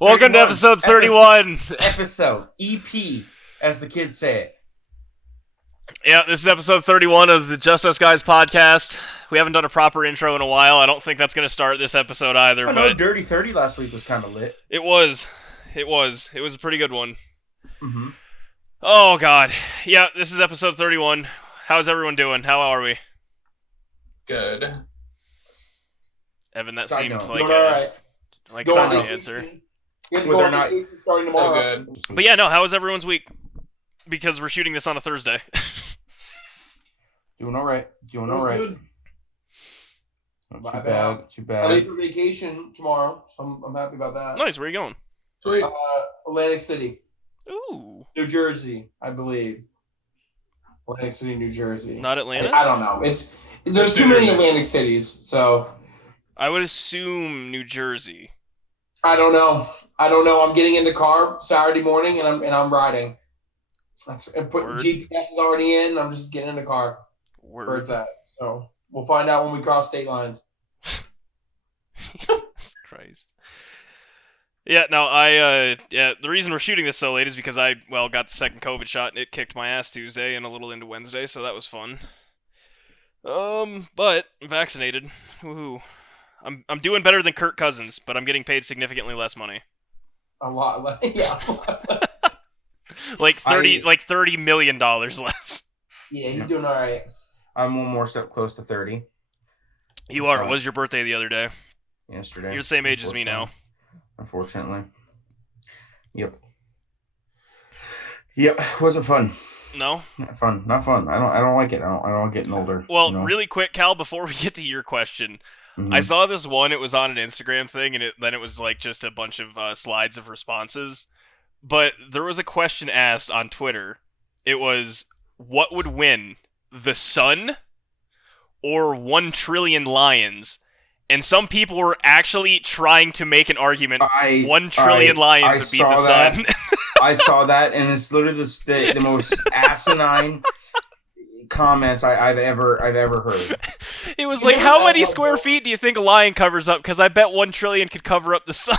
Welcome to episode 31. Episode. EP, as the kids say it. Yeah, this is episode 31 of the Just Us Guys podcast. We haven't done a proper intro in a while. I don't think that's going to start this episode either. I know but Dirty 30 last week was kind of lit. It was. It was a pretty good one. Mm-hmm. Oh, God. Yeah, this is episode 31. How's everyone doing? How are we? Good. Evan, that Side seemed note. like Doing all right. like Going a on good vacation. answer. Getting Whether or going not- on vacation starting So tomorrow. good. But yeah, no, how was everyone's week? Because we're shooting this on a Thursday. Doing all right. Doing Feels all right. good. Not My too bad. bad. Too I leave bad. for vacation tomorrow, so I'm happy about that. Nice, where are you going? Sweet. Atlantic City, Ooh, New Jersey, I believe. Atlantic City, New Jersey. not Atlantis? I don't know. There's too many Atlantic cities, so I would assume New Jersey. I don't know. I'm getting in the car Saturday morning and I'm riding. And Word. GPS is already in. I'm just getting in the car where Word. it's at. So we'll find out when we cross state lines. Jesus Christ. Yeah, no, the reason we're shooting this so late is because I got the second COVID shot and it kicked my ass Tuesday and a little into Wednesday, so that was fun. But I'm vaccinated. Woohoo. I'm doing better than Kirk Cousins, but I'm getting paid significantly less money. A lot, yeah. Like $30 million less. Yeah, you're doing all right. I'm one more step close to 30 You are. It was your birthday the other day. yesterday. You're the same age as me now. Unfortunately. Yep. Wasn't fun. No? Not fun. Not fun. I don't like it. I don't like getting older. Well, you know? really quick, Cal, before we get to your question, Mhm. I saw this one. It was on an Instagram thing, and then it was like just a bunch of slides of responses. But there was a question asked on Twitter. It was, what would win, the sun or 1 trillion lions? And some people were actually trying to make an argument 1 trillion lions would beat the sun. I saw that, and it's literally the most asinine comments I've ever heard. It was like, how many square feet do you think a lion covers up? Because I bet 1 trillion could cover up the sun.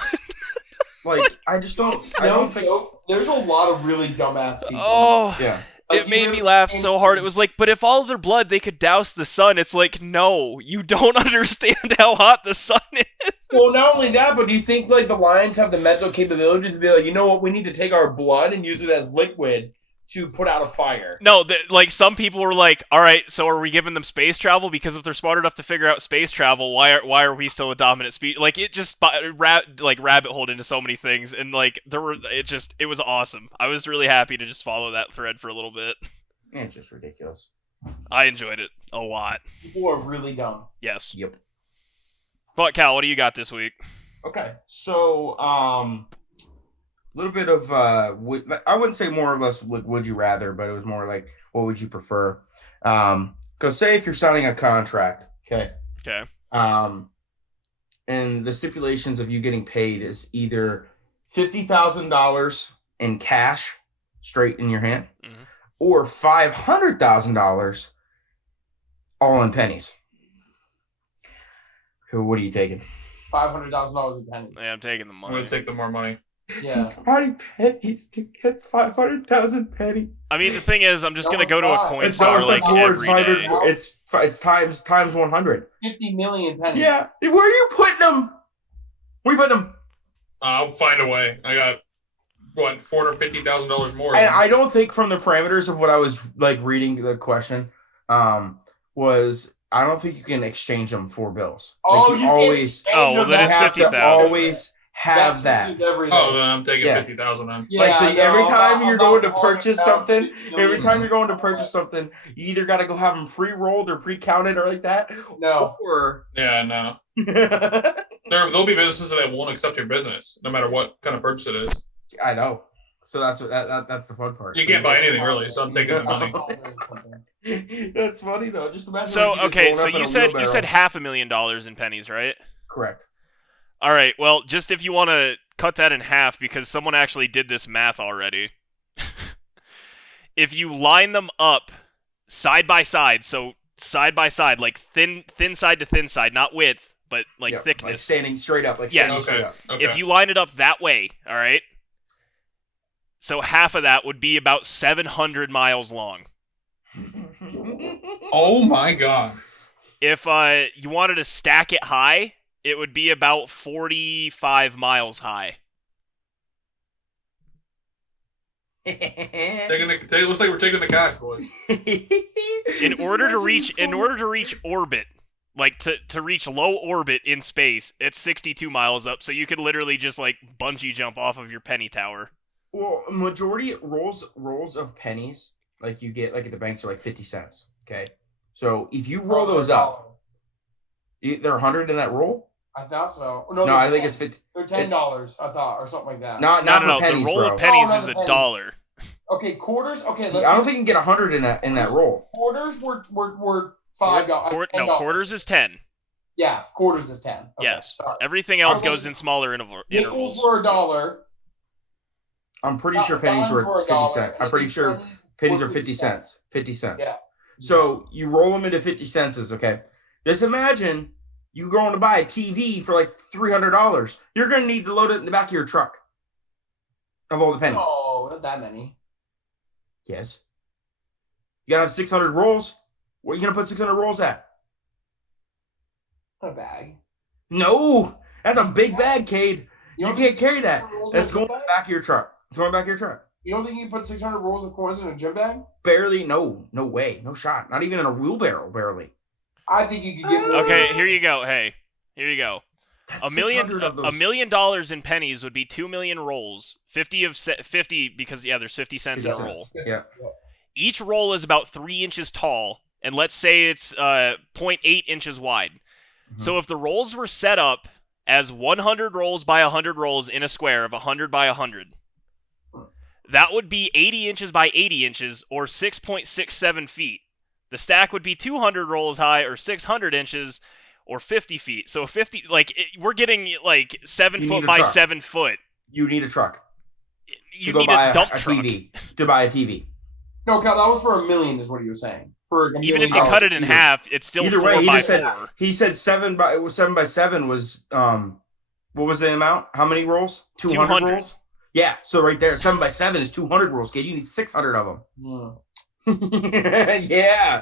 Like, I just don't. I No don't think. joke. There's a lot of really dumbass people. Oh, Yeah. Like, it made you me ever laugh seen- so hard. It was like, but if all of their blood they could douse the sun, it's like, no, you don't understand how hot the sun is. Well, not only that, but do you think like the lions have the mental capabilities to be like, you know what, we need to take our blood and use it as liquid to put out a fire? No, like some people were like, all right, so are we giving them space travel? Because if they're smart enough to figure out space travel, why are we still a dominant species? Like it just rabbit holed into so many things, and like it was awesome. I was really happy to just follow that thread for a little bit. It's just ridiculous. I enjoyed it a lot. People are really dumb. Yes. Yep. But Cal, what do you got this week? Okay, so a little bit of I wouldn't say more or less like would you rather, but it was more like what would you prefer? Because say if you're signing a contract, okay, Okay. and the stipulations of you getting paid is either $50,000 in cash straight in your hand, Mhm. or $500,000 all in pennies. What are you taking? $500,000 in pennies. Yeah, I'm taking the I'm money. gonna take the more money. Yeah. How many pennies to get 500,000 pennies? I mean, the thing is, I'm just No, gonna it's go to a not. coin It's store not like more. It's every day. 500. It's times 100. 50 million pennies. Yeah. Where are you putting them? Where are you putting them? I'll find a way. I got $450,000 more. And I don't think from the parameters of what I was like reading the question, was I don't think you can exchange them for bills. Oh, Like, you always can't Oh, well, change then them. it's you have to 50,000. always have that. Oh, then I'm taking Yeah. 50,000 then. Yeah, Like, so every no, time I'm you're not going to calling purchase it something, 50 every million. time you're going to purchase something, you either got to go have them pre-rolled or pre-counted or like that, No. or Yeah, no. There'll be businesses that won't accept your business, no matter what kind of purchase it is. I know. So that's what that's the fun part. You can't buy anything really, so I'm taking the money. That's funny though. Just imagine. So like, you just okay, rolling so up in you a said wheelbarrow. $500,000 in pennies, right? Correct. All right. Well, just if you want to cut that in half, because someone actually did this math already. If you line them up side by side, so side by side, like thin side to thin side, not width, but like Yep, thickness. like standing straight up, like Yes. standing straight up. Okay. If you line it up that way, all right. So half of that would be about 700 miles long. Oh my god. If you wanted to stack it high, it would be about 45 miles high. It looks like we're taking the cash, boys. In order to reach orbit, like to reach low orbit in space, it's 62 miles up, so you could literally just like bungee jump off of your penny tower. Well, majority rolls of pennies, like you get like at the banks are like 50 cents. Okay, so if you roll those up, they're 100 in that roll. I thought so. No, I think it's 50. They're $10, I thought, or something like that. Not No. for pennies, The roll bro. of pennies not is the a pennies. dollar. Okay, quarters. Okay, I don't think you can get 100 in that roll. quarters were $5. $10. Quarters is 10. Yeah, quarters is 10. Okay, Yes. sorry. Everything else Okay. goes in smaller Nickels intervals. were $1. I'm pretty sure pennies Dimes were 50 $1, cents. and I'm I pretty think sure pennies are 50 cents. 50 cents. Yeah. So you roll them into 50 cents, okay? Just imagine you going to buy a TV for like $300. You're going to need to load it in the back of your truck of all the pennies. No, not that many. Yes. You got to have 600 rolls. Where are you going to put 600 rolls at? Not a bag. No. That's a big bag, Cade. You don't can't think carry that. 600 rolls in a That's going gym in the bag? back of your truck. It's going back of your truck. You don't think you can put 600 rolls of coins in a gym bag? Barely. No way. No shot. Not even in a wheelbarrow. Barely. I think you could get. Okay, here you go. Hey, here you go. That's $1 million, 600 of those. $1 million in pennies would be 2 million rolls. 50 because there's 50 cents in a 50 roll. cents. Yeah. Each roll is about 3 inches tall, and let's say it's 0.8 inches wide. Mhm. So if the rolls were set up as 100 rolls by 100 rolls in a square of 100 by 100, that would be 80 inches by 80 inches, or 6.67 feet. The stack would be 200 rolls high, or 600 inches, or 50 feet. So we're getting like 7 You foot need a by truck. 7 foot. You need a truck. You to go need buy a dump a truck. TV. To buy a TV. No, Cal, that was for $1 million, is what he was saying. For $1 Even if you million. cut it in Either- half, it's still Either 4 way, he by just said 4. he said 7 by 7 was what was the amount? How many rolls? 200 200. rolls. Yeah, so right there, 7 by 7 is 200 rolls. Kid, you need 600 of them. Hmm. Yeah,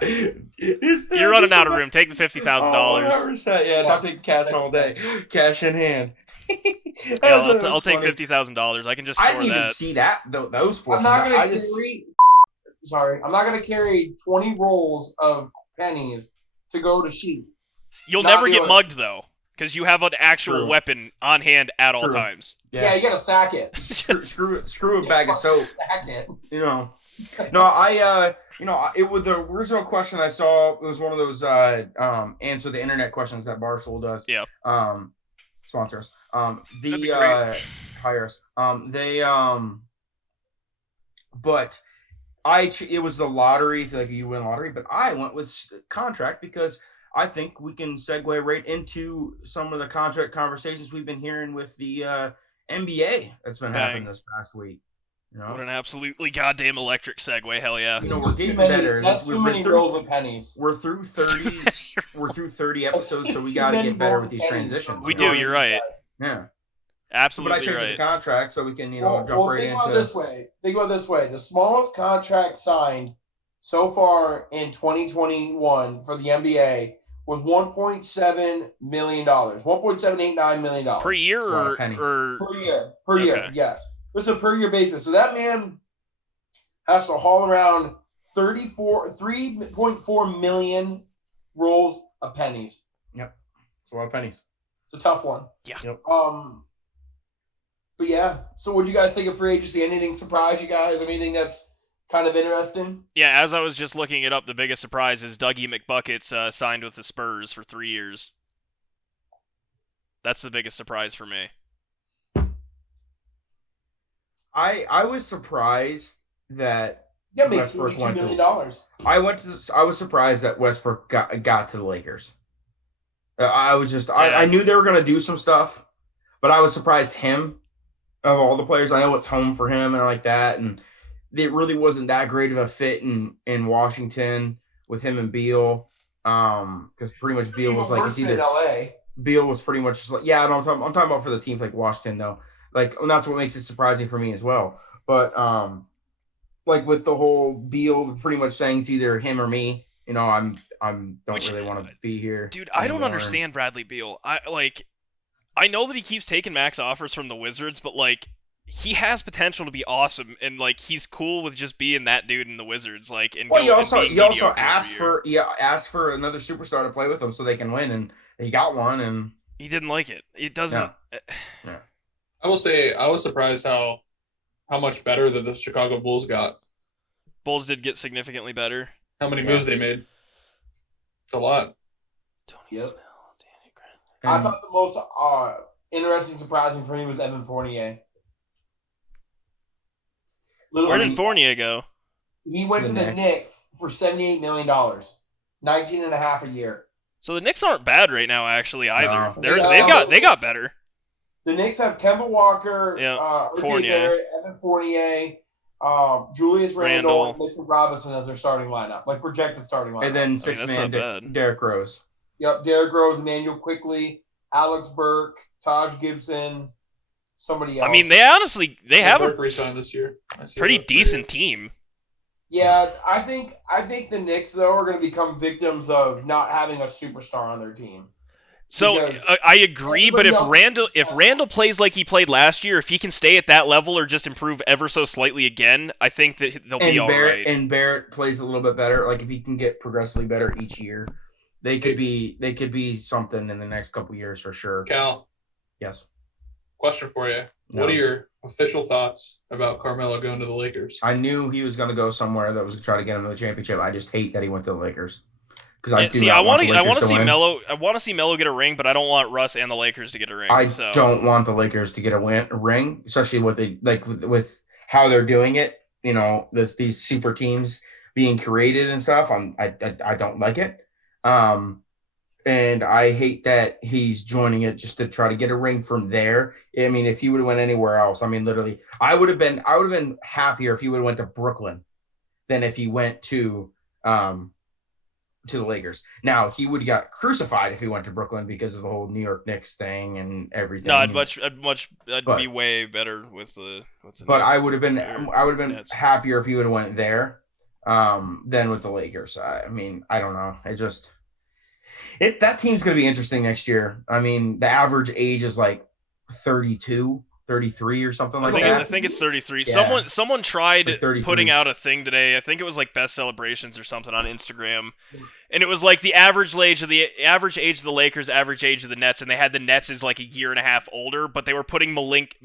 You're running out of room. Take the $50,000. 100%. Yeah, I'm taking cash all day. Cash in hand. Yeah, I'll take $50,000. I can just I store didn't even that. see that those I'm portions. not gonna I just carry. Sorry, I'm not gonna carry 20 rolls of pennies to go to sheep. You'll not never do get it. mugged though, because you have an actual True. weapon on hand at all True. times. Yeah, you gotta sack it. screw a bag of soap. Sack it. You know, no, it was the original question I saw. It was one of those answer the internet questions that Barstool does. Yeah. Sponsors. That'd be The great. hire us. But it was the lottery, like you win lottery. But I went with contract because I think we can segue right into some of the contract conversations we've been hearing with the NBA that's been Bang. happening this past week. You know? What an absolutely goddamn electric segue. Hell yeah. You know, we're getting Too many- better. That's We've too been many through- rolls of pennies. We're through 30. We're through 30 episodes, so we Too got to many get better rolls with of these pennies. transitions. We you do, know? you're right. Yeah. But Absolutely I checked right. the contract, so we can, jump Well, right think into. about it this way. Think about it this way. The smallest contract signed so far in 2021 for the NBA was $1.7 million. $1.789 million. Per year It's a lot of or, pennies. or Per year. Per year, Okay. yes. This is a per year basis. So that man has to haul around 3.4 million rolls of pennies. It's a lot of pennies. It's a tough one. Yeah. Yep. But yeah. So what do you guys think of free agency? Anything surprise you guys? Anything that's kind of interesting? yeah, as I was just looking it up, the biggest surprise is Dougie McBuckets signed with the Spurs for 3 years. That's the biggest surprise for me. I was surprised that Yeah, makes Westbrook $42 went to- million. I was surprised that Westbrook got to the Lakers. I was just I knew they were gonna do some stuff, but I was surprised him of all the players. I know it's home for him and like that, and it really wasn't that great of a fit in Washington with him and Beal. Because pretty much Beal was like it's in either LA. Beal was pretty much just like, yeah, no, I'm talking about for the teams like Washington though. Like, and that's what makes it surprising for me as well. But like with the whole Beal pretty much saying it's either him or me. Don't really want to be here. Dude, I don't anymore. understand Bradley Beal. I know that he keeps taking max offers from the Wizards, but like he has potential to be awesome, and like he's cool with just being that dude in the Wizards. Like, and Well, he also asked for another superstar to play with him so they can win, and he got one, and he didn't like it. It doesn't. Yeah. I will say I was surprised how much better that the Chicago Bulls got. Bulls did get significantly better. How many moves they made? It's a lot. Tony Yep. Snell, Danny Green. I thought the most interesting, surprising for me was Evan Fournier. Where did Fournier go? He went to the Knicks for $78 million, 19 and a half a year. So the Knicks aren't bad right now, actually, either. No. They got better. The Knicks have Kemba Walker, Fournier. Barrett, Evan Fournier, Julius Randle, and Mitchell Robinson as their starting lineup, like projected starting lineup. And then six-man Derrick Rose. Yep, Derrick Rose, Emmanuel Quickly, Alex Burke, Taj Gibson, somebody else. I mean, they have a this year. pretty decent team. Yeah, I think the Knicks though are going to become victims of not having a superstar on their team. So I agree, but if Randall plays like he played last year, if he can stay at that level or just improve ever so slightly again, I think that they'll be all right. And Barrett plays a little bit better. Like if he can get progressively better each year, they could be something in the next couple years for sure. Cal, yes. Question for you: What are your official thoughts about Carmelo going to the Lakers? I knew he was going to go somewhere that was going to try to get him to the championship. I just hate that he went to the Lakers. I want to see Melo get a ring, but I don't want Russ and the Lakers to get a ring. I don't want the Lakers to get a ring, especially what they like with how they're doing it. These super teams being created and stuff. I don't like it. And I hate that he's joining it just to try to get a ring from there. I mean, if he would have went anywhere else, I mean, literally, I would have been happier if he would have went to Brooklyn than if he went to the Lakers. Now he would have got crucified if he went to Brooklyn because of the whole New York Knicks thing and everything. No, I'd be way better with the but Knicks. I would have been happier if he would have went there than with the Lakers. I mean, I don't know. That team's going to be interesting next year. I mean, the average age is like 32, 33 or something like that. I think it's 33. Yeah. Someone tried like putting out a thing today. I think it was like best celebrations or something on Instagram. And it was like the average age of the Lakers, average age of the Nets, and they had the Nets as like a year and a half older, but they were putting Malik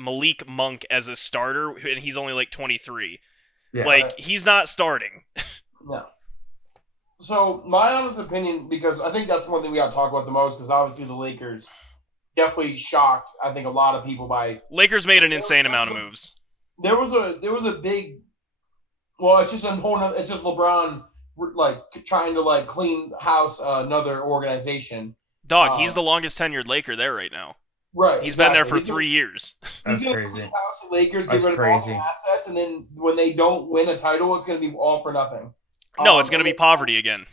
Monk as a starter, and he's only like 23. Yeah. Like, he's not starting. No. So, my honest opinion, because I think that's one thing we got to talk about the most, because obviously the Lakers definitely shocked, I think, a lot of people by... Lakers made an insane amount of moves. There was a big... Well, it's just it's just LeBron, like, trying to, like, clean house another organization. Dog, he's the longest tenured Laker there right now. Right. He's been there for 3 years. That's crazy. Clean house the Lakers, get rid of all the assets, and then when they don't win a title, it's going to be all for nothing. No, it's going to be poverty again.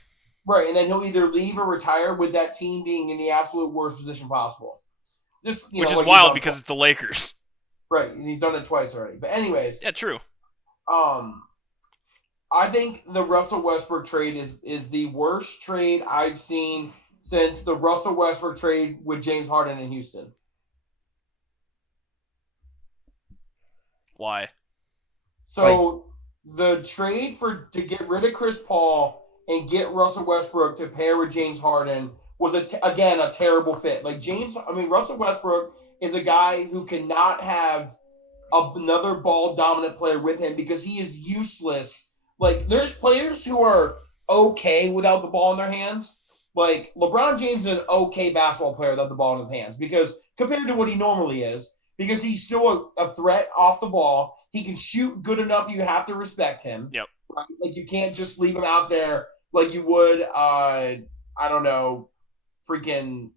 Right, and then he'll either leave or retire with that team being in the absolute worst position possible. Which is wild because it's the Lakers. Right, and he's done it twice already. But anyways. Yeah, true. I think the Russell Westbrook trade is the worst trade I've seen since the Russell Westbrook trade with James Harden in Houston. Why? So the trade to get rid of Chris Paul and get Russell Westbrook to pair with James Harden was again a terrible fit. Like Russell Westbrook is a guy who cannot have another ball dominant player with him because he is useless. Like there's players who are okay without the ball in their hands. Like LeBron James is an okay basketball player without the ball in his hands because compared to what he normally is, because he's still a threat off the ball. He can shoot good enough. You have to respect him. Yep. Right? Like you can't just leave him out there like you would, I don't know, freaking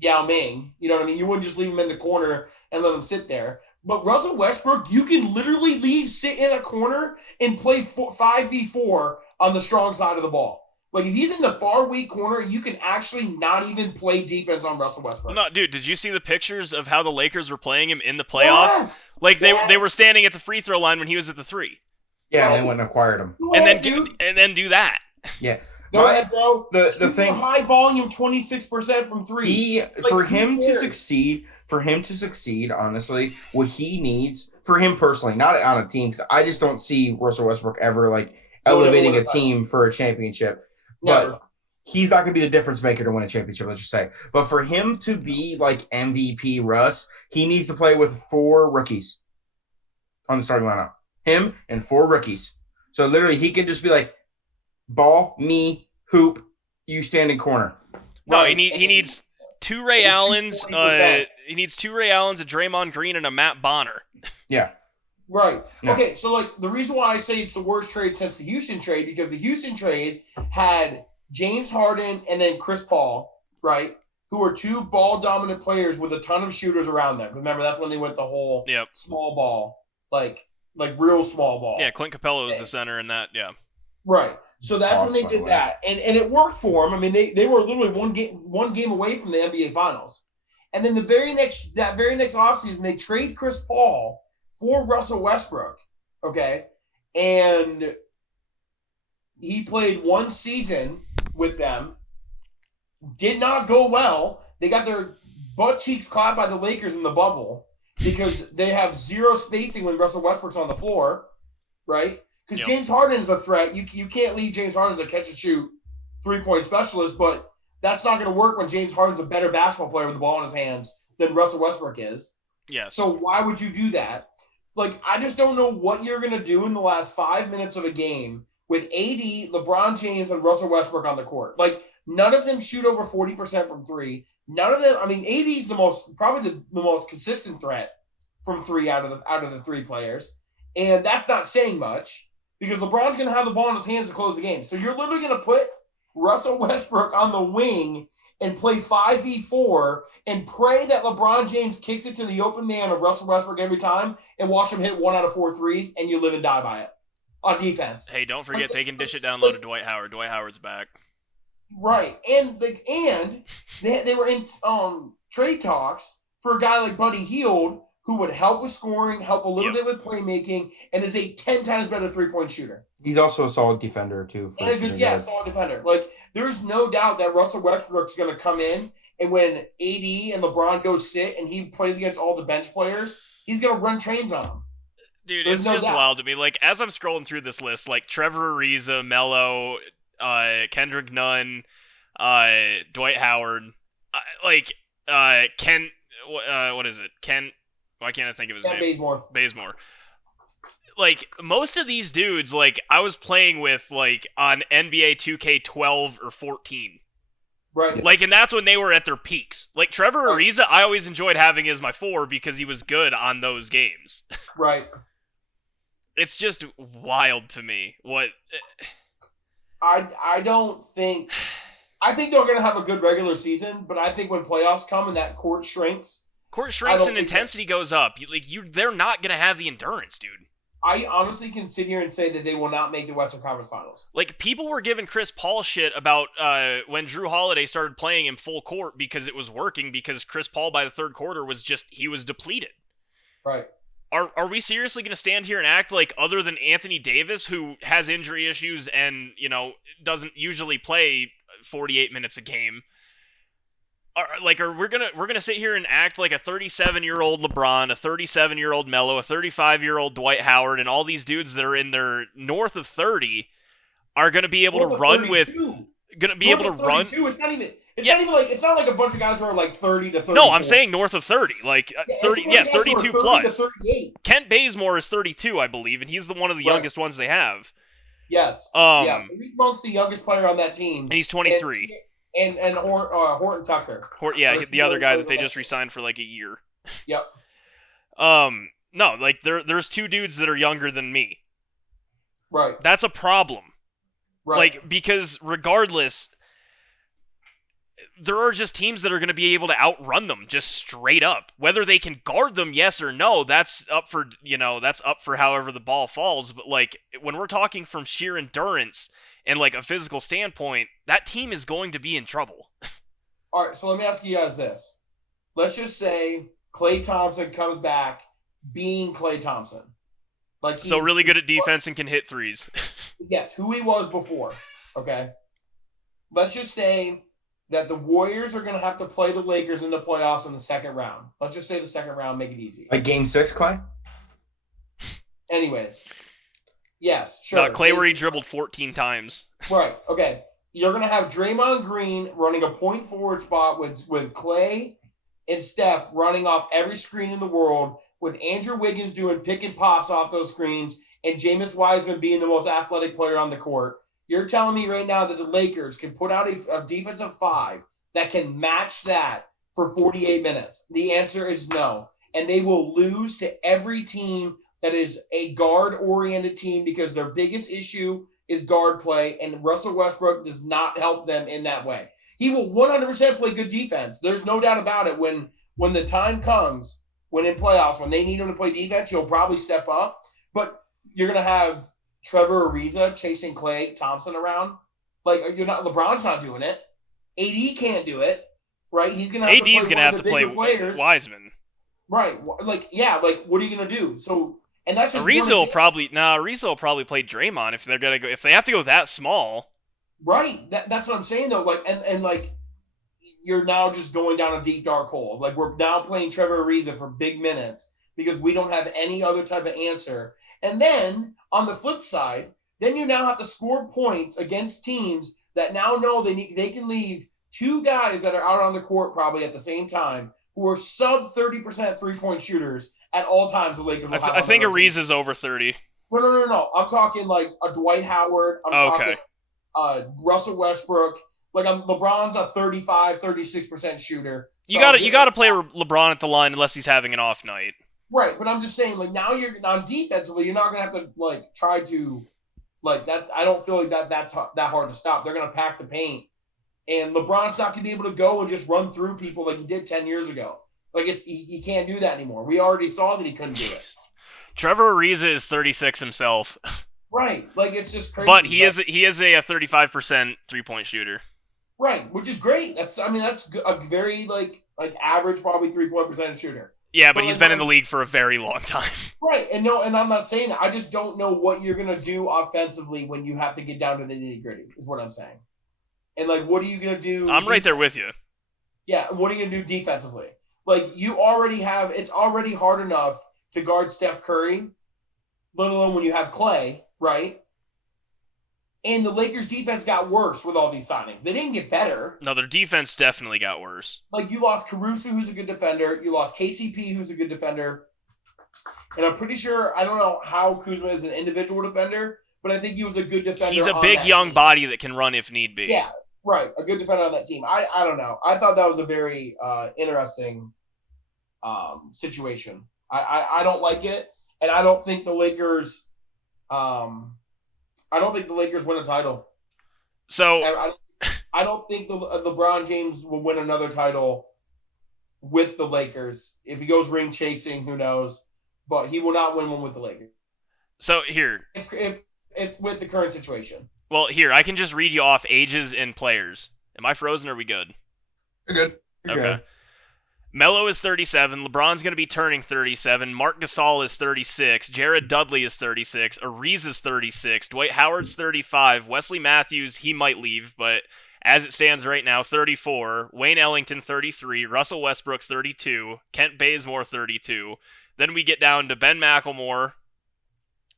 Yao Ming. You know what I mean? You wouldn't just leave him in the corner and let him sit there. But Russell Westbrook, you can literally sit in a corner and play 5v4 on the strong side of the ball. Like, if he's in the far weak corner, you can actually not even play defense on Russell Westbrook. No, dude, did you see the pictures of how the Lakers were playing him in the playoffs? Yes! Like, they were standing at the free throw line when he was at the 3. Yeah, and they went and acquired him. And then do that. Yeah. Go ahead, bro. The thing, high volume, 26% from 3. For him to succeed, honestly, what he needs for him personally, not on a team, because I just don't see Russell Westbrook ever like elevating a team for a championship. Never. But he's not going to be the difference maker to win a championship, let's just say. But for him to be like MVP Russ, he needs to play with 4 rookies on the starting lineup. Him and 4 rookies. So literally, he can just be like, ball, me, hoop, you stand in corner. No, Right. he needs 2 Ray Allens. He needs 2 Ray Allens, a Draymond Green, and a Matt Bonner. Yeah. Right. Yeah. Okay, so like the reason why I say it's the worst trade since the Houston trade, because the Houston trade had James Harden and then Chris Paul, right? Who are 2 ball dominant players with a ton of shooters around them. Remember, that's when they went the whole small ball, like real small ball. Yeah, Clint Capella was the center in that. Yeah. Right. So that's when they Awesome, did that. And it worked for them. I mean, they were literally one game away from the NBA Finals. And then that very next offseason, they trade Chris Paul for Russell Westbrook. Okay. And he played 1 season with them. Did not go well. They got their butt cheeks clapped by the Lakers in the bubble because they have 0 spacing when Russell Westbrook's on the floor, right? Because James Harden is a threat. You can't leave James Harden as a catch-and-shoot 3-point specialist, but that's not going to work when James Harden's a better basketball player with the ball in his hands than Russell Westbrook is. Yes. So why would you do that? Like, I just don't know what you're going to do in the last 5 minutes of a game with AD, LeBron James, and Russell Westbrook on the court. Like, none of them shoot over 40% from 3. None of them. I mean, AD's probably the most consistent threat from 3 out of the 3 players, and that's not saying much because LeBron's going to have the ball in his hands to close the game. So you're literally going to put Russell Westbrook on the wing and play 5v4 and pray that LeBron James kicks it to the open man of Russell Westbrook every time and watch him hit 1 out of 4 threes, and you live and die by it on defense. Hey, don't forget they can dish it down low to Dwight Howard. Dwight Howard's back. Right. And they were in trade talks for a guy like Buddy Hield who would help with scoring, help a little bit with playmaking, and is a 10 times better 3-point shooter. He's also a solid defender, too. And a good, solid defender. Like, there's no doubt that Russell Westbrook's going to come in, and when AD and LeBron go sit and he plays against all the bench players, he's going to run trains on them. Dude, it's just wild to me. Like, as I'm scrolling through this list, like, Trevor Ariza, Melo, Kendrick Nunn, Dwight Howard, Ken, what is it? Why can't I think of his name? Bazemore. Like, most of these dudes, like, I was playing with, like, on NBA 2K12 or 14. Right. Like, and that's when they were at their peaks. Like, Trevor Ariza, I always enjoyed having as my 4 because he was good on those games. Right. It's just wild to me. What... I don't think... I think they're going to have a good regular season, but I think when playoffs come and that court shrinks... and intensity goes up. They're not going to have the endurance, dude. I honestly can sit here and say that they will not make the Western Conference Finals. Like, people were giving Chris Paul shit about when Drew Holiday started playing him full court because it was working, because Chris Paul by the 3rd quarter was depleted. Right. Are we seriously going to stand here and act like, other than Anthony Davis, who has injury issues and, doesn't usually play 48 minutes a game, we're gonna sit here and act like a 37-year-old LeBron, a 37-year-old Melo, a 35-year-old Dwight Howard, and all these dudes that are in their north of 30 are gonna be able to run 32. It's not like a bunch of guys who are like 30 to 30. No, I'm saying north of 30, 32 plus. 38. Kent Bazemore is 32, I believe, and he's one of the youngest ones they have. Yes. Malik Monk's the youngest player on that team, and he's 23. And Horton Tucker. The other guy that they just re-signed for like a year. Yep. No, like there's 2 dudes that are younger than me. Right. That's a problem. Right. Like, because regardless, there are just teams that are going to be able to outrun them just straight up. Whether they can guard them, yes or no, that's up for however the ball falls. But like, when we're talking from sheer endurance and like a physical standpoint, that team is going to be in trouble. All right, so let me ask you guys this. Let's just say Klay Thompson comes back being Klay Thompson. Like So really good at defense and can hit threes. Yes, who he was before. Okay. Let's just say that the Warriors are going to have to play the Lakers in the playoffs in the second round. Let's just say the second round, make it easy. Like Game 6, Clay? Anyways. Yes, sure. Clay where he dribbled 14 times. Right, okay. You're going to have Draymond Green running a point forward spot with Clay and Steph running off every screen in the world, with Andrew Wiggins doing pick and pops off those screens, and Jameis Wiseman being the most athletic player on the court. You're telling me right now that the Lakers can put out a defensive five that can match that for 48 minutes? The answer is no. And they will lose to every team that is a guard-oriented team because their biggest issue is guard play, and Russell Westbrook does not help them in that way. He will 100% play good defense. There's no doubt about it. When the time comes, when in playoffs, when they need him to play defense, he'll probably step up. But you're going to have Trevor Ariza chasing Klay Thompson around. Like, LeBron's not doing it. AD can't do it, right? He's going to have AD's to play going to have to play players. Wiseman. Right. Like, yeah, like, what are you going to do? So, and that's just Ariza will probably play Draymond if they're going to go, if they have to go that small. Right. That's what I'm saying, though. Like, and like, you're now just going down a deep, dark hole. Like, we're now playing Trevor Ariza for big minutes because we don't have any other type of answer. And then, on the flip side, then you now have to score points against teams that now know they can leave two guys that are out on the court probably at the same time who are sub 30% three-point shooters at all times. The Lakers will have. I think Ariza's over 30. No. I'm talking like a Dwight Howard. I'm talking Russell Westbrook. Like, LeBron's a 35, 36% shooter. So you gotta play LeBron at the line unless he's having an off night. Right, but I'm just saying, like, now you're on defensively, you're not gonna have to like try to like that. I don't feel like that's that hard to stop. They're gonna pack the paint, and LeBron's not gonna be able to go and just run through people like he did 10 years ago. Like, he can't do that anymore. We already saw that he couldn't do it. Trevor Ariza is 36 himself. Right, like, it's just crazy. But he is a 35% 3-point shooter. Right, which is great. That's a very like average probably 3-point percentage shooter. Yeah, but he's been in the league for a very long time. Right, and I'm not saying that. I just don't know what you're gonna do offensively when you have to get down to the nitty gritty. Is what I'm saying. And like, what are you gonna do? I'm right there with you. Yeah, what are you gonna do defensively? Like, you already have. It's already hard enough to guard Steph Curry, let alone when you have Klay, right? And the Lakers' defense got worse with all these signings. They didn't get better. No, their defense definitely got worse. Like, you lost Caruso, who's a good defender. You lost KCP, who's a good defender. And I'm pretty sure, I don't know how Kuzma is an individual defender, but I think he was a good defender. He's a big young team. body that can run if need be. Yeah, right. A good defender on that team. I don't know. I thought that was a very interesting situation. I don't like it, and I don't think the Lakers win a title. So I don't think LeBron James will win another title with the Lakers. If he goes ring chasing, who knows? But he will not win one with the Lakers. So here, if with the current situation. Well, here I can just read you off ages and players. Am I frozen? Or are we good? You're good. Okay. Good. Melo is 37. LeBron's going to be turning 37. Marc Gasol is 36. Jared Dudley is 36. Ariza's 36. Dwight Howard's 35. Wesley Matthews, he might leave, but as it stands right now, 34. Wayne Ellington, 33. Russell Westbrook, 32. Kent Bazemore, 32. Then we get down to Ben McLemore,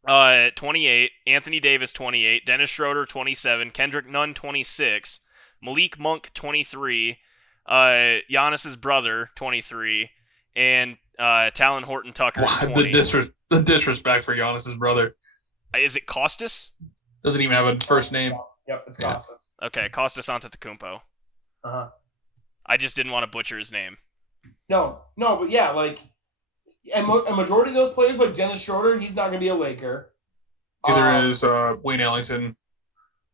28. Anthony Davis, 28. Dennis Schroeder, 27. Kendrick Nunn, 26. Malik Monk, 23. Giannis's brother, 23, and Talon Horton Tucker, 20. The disrespect for Giannis's brother. Is it Costas? Doesn't even have a first name. Yep, it's Costas. Okay, Costas Antetokounmpo. Uh-huh. I just didn't want to butcher his name. No, but yeah, like, and a majority of those players, like Dennis Schroeder, he's not going to be a Laker. Neither is Wayne Ellington.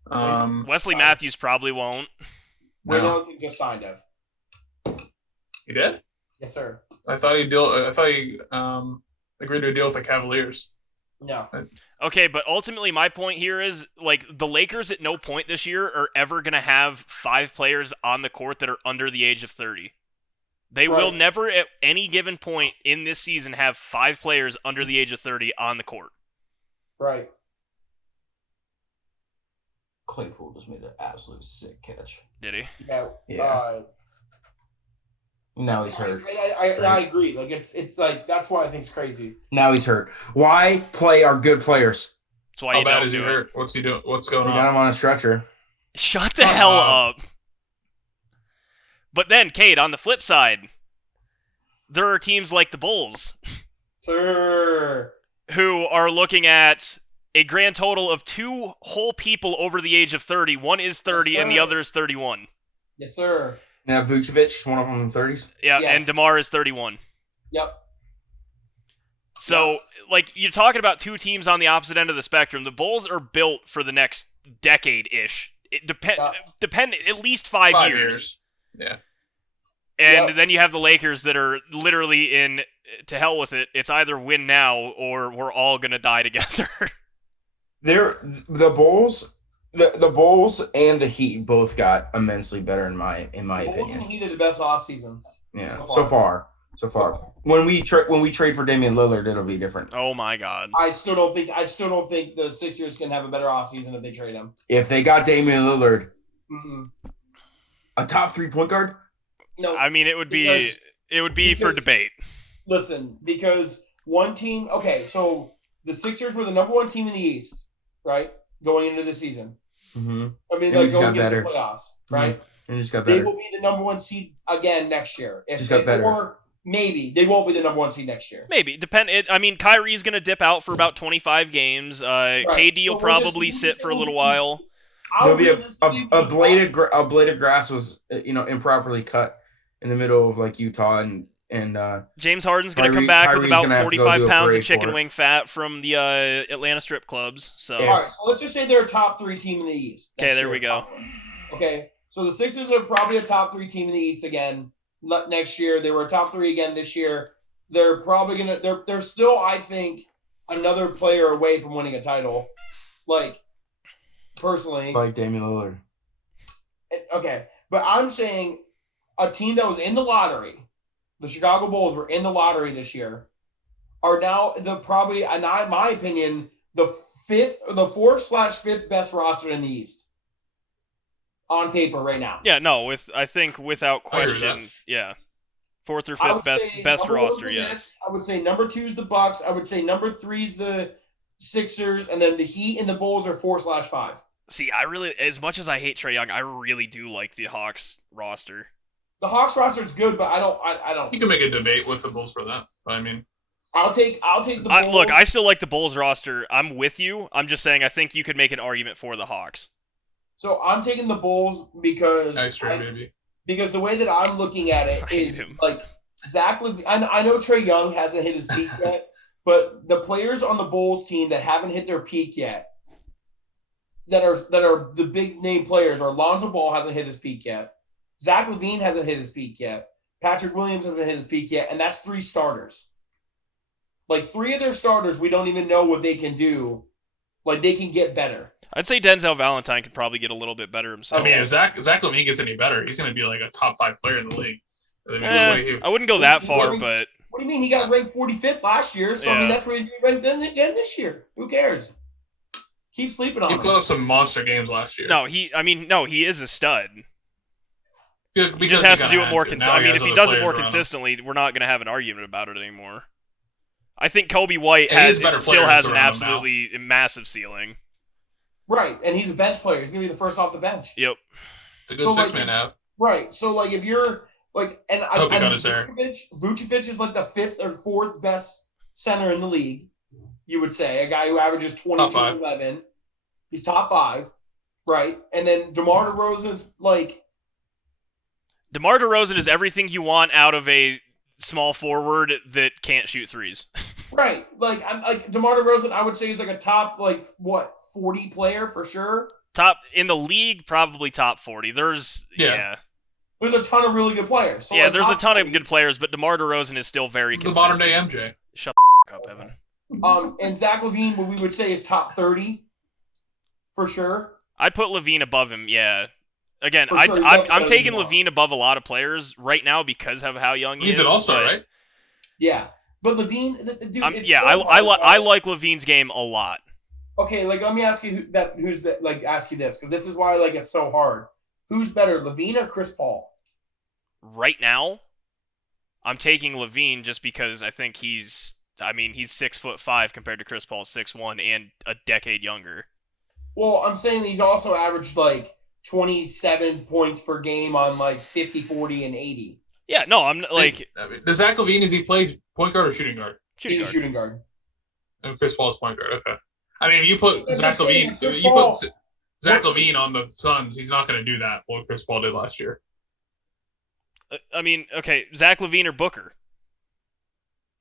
Wesley Matthews probably won't. Wayne Ellington just signed him. He did? Yes, sir. I thought he agreed to a deal with the Cavaliers. No. Okay, but ultimately my point here is, like, the Lakers at no point this year are ever going to have 5 players on the court that are under the age of 30. They will never at any given point in this season have 5 players under the age of 30 on the court. Right. Claypool just made an absolute sick catch. Did he? Yeah. Now he's hurt. I agree. Like it's like that's why I think it's crazy. Now he's hurt. Why play our good players? That's why How you bad don't is he do it. hurt? What's he doing? What's going We on? got him on a stretcher. Shut the hell up. But then, Cade, on the flip side, there are teams like the Bulls Sir. who are looking at a grand total of 2 whole people over the age of 30. One is 30 and the other is 31. Yes, sir. Now Vucevic is one of them in the 30s. Yeah, Yes. and DeMar is 31. Yep. So, like, you're talking about 2 teams on the opposite end of the spectrum. The Bulls are built for the next decade-ish. It depend at least 5 years. Yeah. And then you have the Lakers that are literally in, to hell with it, it's either win now or we're all going to die together. The Bulls and the Heat both got immensely better in my Bulls and opinion. Heat are the best offseason. Yeah, so far. When we trade for Damian Lillard, it'll be different. Oh my god. I still don't think the Sixers can have a better offseason if they trade him. If they got Damian Lillard, Mm-mm. a top 3 point guard. No, I mean, it would be for debate. Listen, because one team. Okay, so the Sixers were the number 1 team in the East, right, going into the season. Mm-hmm. I mean, And like we just going got into better. the playoffs, right? And just got They better. will be the number 1 seed again next year. Just got better. Or maybe they won't be the number 1 seed next year. Maybe. I mean, Kyrie's going to dip out for about 25 games. KD will So probably sit for a little while. There'll be a blade of grass was improperly cut in the middle of like Utah and James Harden's going to come back with about 45 pounds of chicken wing fat from the Atlanta strip clubs. So, All right, so let's just say they're a top 3 team in the East. Okay, next there year, we go. Okay, so the Sixers are probably a top 3 team in the East again next year. They were a top 3 again this year. They're probably gonna. They're still, I think, another player away from winning a title. Like, personally, like Damian Lillard. okay, but I'm saying a team that was in the lottery, the Chicago Bulls were in the lottery this year, are now probably, in my opinion, the 4th/5th best roster in the East on paper right now. yeah, no, I think without I agree with question, that. yeah. 4th or I 5th would best say best number 1 roster, the yes. Nets. I would say number 2 is the Bucks. I would say number 3 is the Sixers, and then the Heat and the Bulls are 4/5. See, I really, as much as I hate Trae Young, I really do like the Hawks roster. The Hawks roster is good, but I don't. You can make a debate with the Bulls for that. I mean, I'll take the Bulls. Look, I still like the Bulls roster. I'm with you. I'm just saying I think you could make an argument for the Hawks. So I'm taking the Bulls because nice try, baby. because the way that I'm looking at it I hate is him. like Zach LaVine. I know Trae Young hasn't hit his peak yet, but the players on the Bulls team that haven't hit their peak yet, that are the big name players, are Lonzo Ball hasn't hit his peak yet, Zach LaVine hasn't hit his peak yet, Patrick Williams hasn't hit his peak yet, and that's 3 starters. Like 3 of their starters, we don't even know what they can do. Like they can get better. I'd say Denzel Valentine could probably get a little bit better himself. I mean, if Zach LaVine gets any better, he's going to be like a top 5 player in the league. I mean, I wouldn't go that far, but What do you mean? He got ranked 45th last year, so I mean Yeah. that's where he's ranked again this year. Who cares? Keep sleeping on he him. put up some monster games last year. he is a stud. Because He just has to do it more consistently. consistently. I mean, if he does it more consistently, we're not going to have an argument about it anymore. I think Kobe White And he has better still players has an around him now. absolutely massive ceiling. Right, and he's a bench player. He's gonna be the first off the bench. Yep. It's a good So, like, 6-man now. Right. So like if you're like, and I Hope he and got his hair. Vucevic is like the 5th or 4th best center in the league. You would say a guy who averages 22 Top 5. 11. He's top 5, right? And then DeMar DeRozan's like, DeMar DeRozan is everything you want out of a small forward that can't shoot threes. right, like I'm like DeMar DeRozan. I would say he's like a top 40 player for sure. Top in the league, probably top 40. There's Yeah. There's a ton of really good players. So yeah, like there's a top ton of 40. good players, but DeMar DeRozan is still very The consistent. modern day MJ. Shut the f- up, Evan. And Zach LaVine, what we would say is top 30 for sure. I'd put LaVine above him. Yeah. Again, For sure, he's I'm definitely taking better than LaVine above a lot of players right now because of how young he He's is. an all-star, but right? Yeah, but LaVine, dude, it's yeah, so I hard, like LaVine's game a lot. Okay, like let me ask you who's that? Like, ask you this because this is why like it's so hard. Who's better, LaVine or Chris Paul? Right now, I'm taking LaVine just because I think he's 6'5" compared to Chris Paul's 6'1" and a decade younger. Well, I'm saying he's also averaged like 27 points per game on like 50, 40, and 80. Yeah, no, I'm like Does Zach LaVine, is he play point guard or shooting guard? He's a shooting guard. And Chris Paul's point guard. Okay. I mean, if you put I'm Zach just saying, LaVine, Chris you Paul- put Zach LaVine on the Suns, he's not going to do that. What Chris Paul did last year. okay, Zach LaVine or Booker.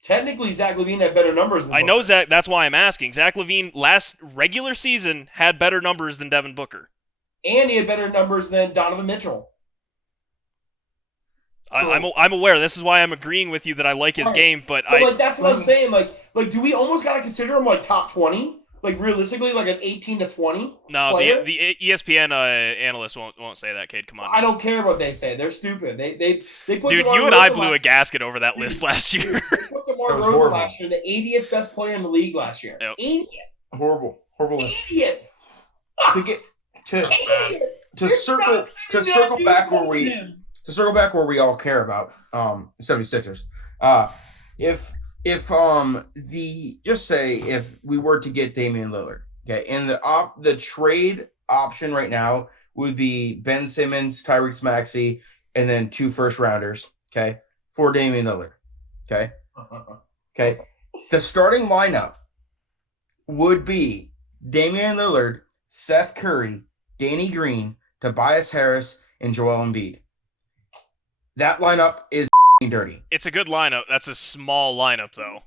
Technically, Zach LaVine had better numbers than I know Booker. Zach. That's why I'm asking. Zach LaVine last regular season had better numbers than Devin Booker. And he had better numbers than Donovan Mitchell. I'm aware. This is why I'm agreeing with you that I like his Right. game. But like that's what I'm saying. Like, do we almost gotta consider him like top 20? Like realistically, like an 18 to 20? no, player? the ESPN analyst won't say that, kid. Come on. I don't care what they say. They're stupid. They put Dude, DeMar you and I Rosen blew a last- gasket over that list last year. They put DeMar That was Rosen horrible. last year, the 80th best player in the league last year. Yep. 80th. Horrible list. Idiot. To get to Idiot. to You're circle not to saying circle that back dude where we him. to circle back where we all care about 76ers. If we were to get Damian Lillard, okay, and the trade option right now would be Ben Simmons, Tyrese Maxey, and then 2 first rounders, okay, for Damian Lillard. Okay. The starting lineup would be Damian Lillard, Seth Curry, Danny Green, Tobias Harris, and Joel Embiid. That lineup is dirty. It's a good lineup. That's a small lineup, though.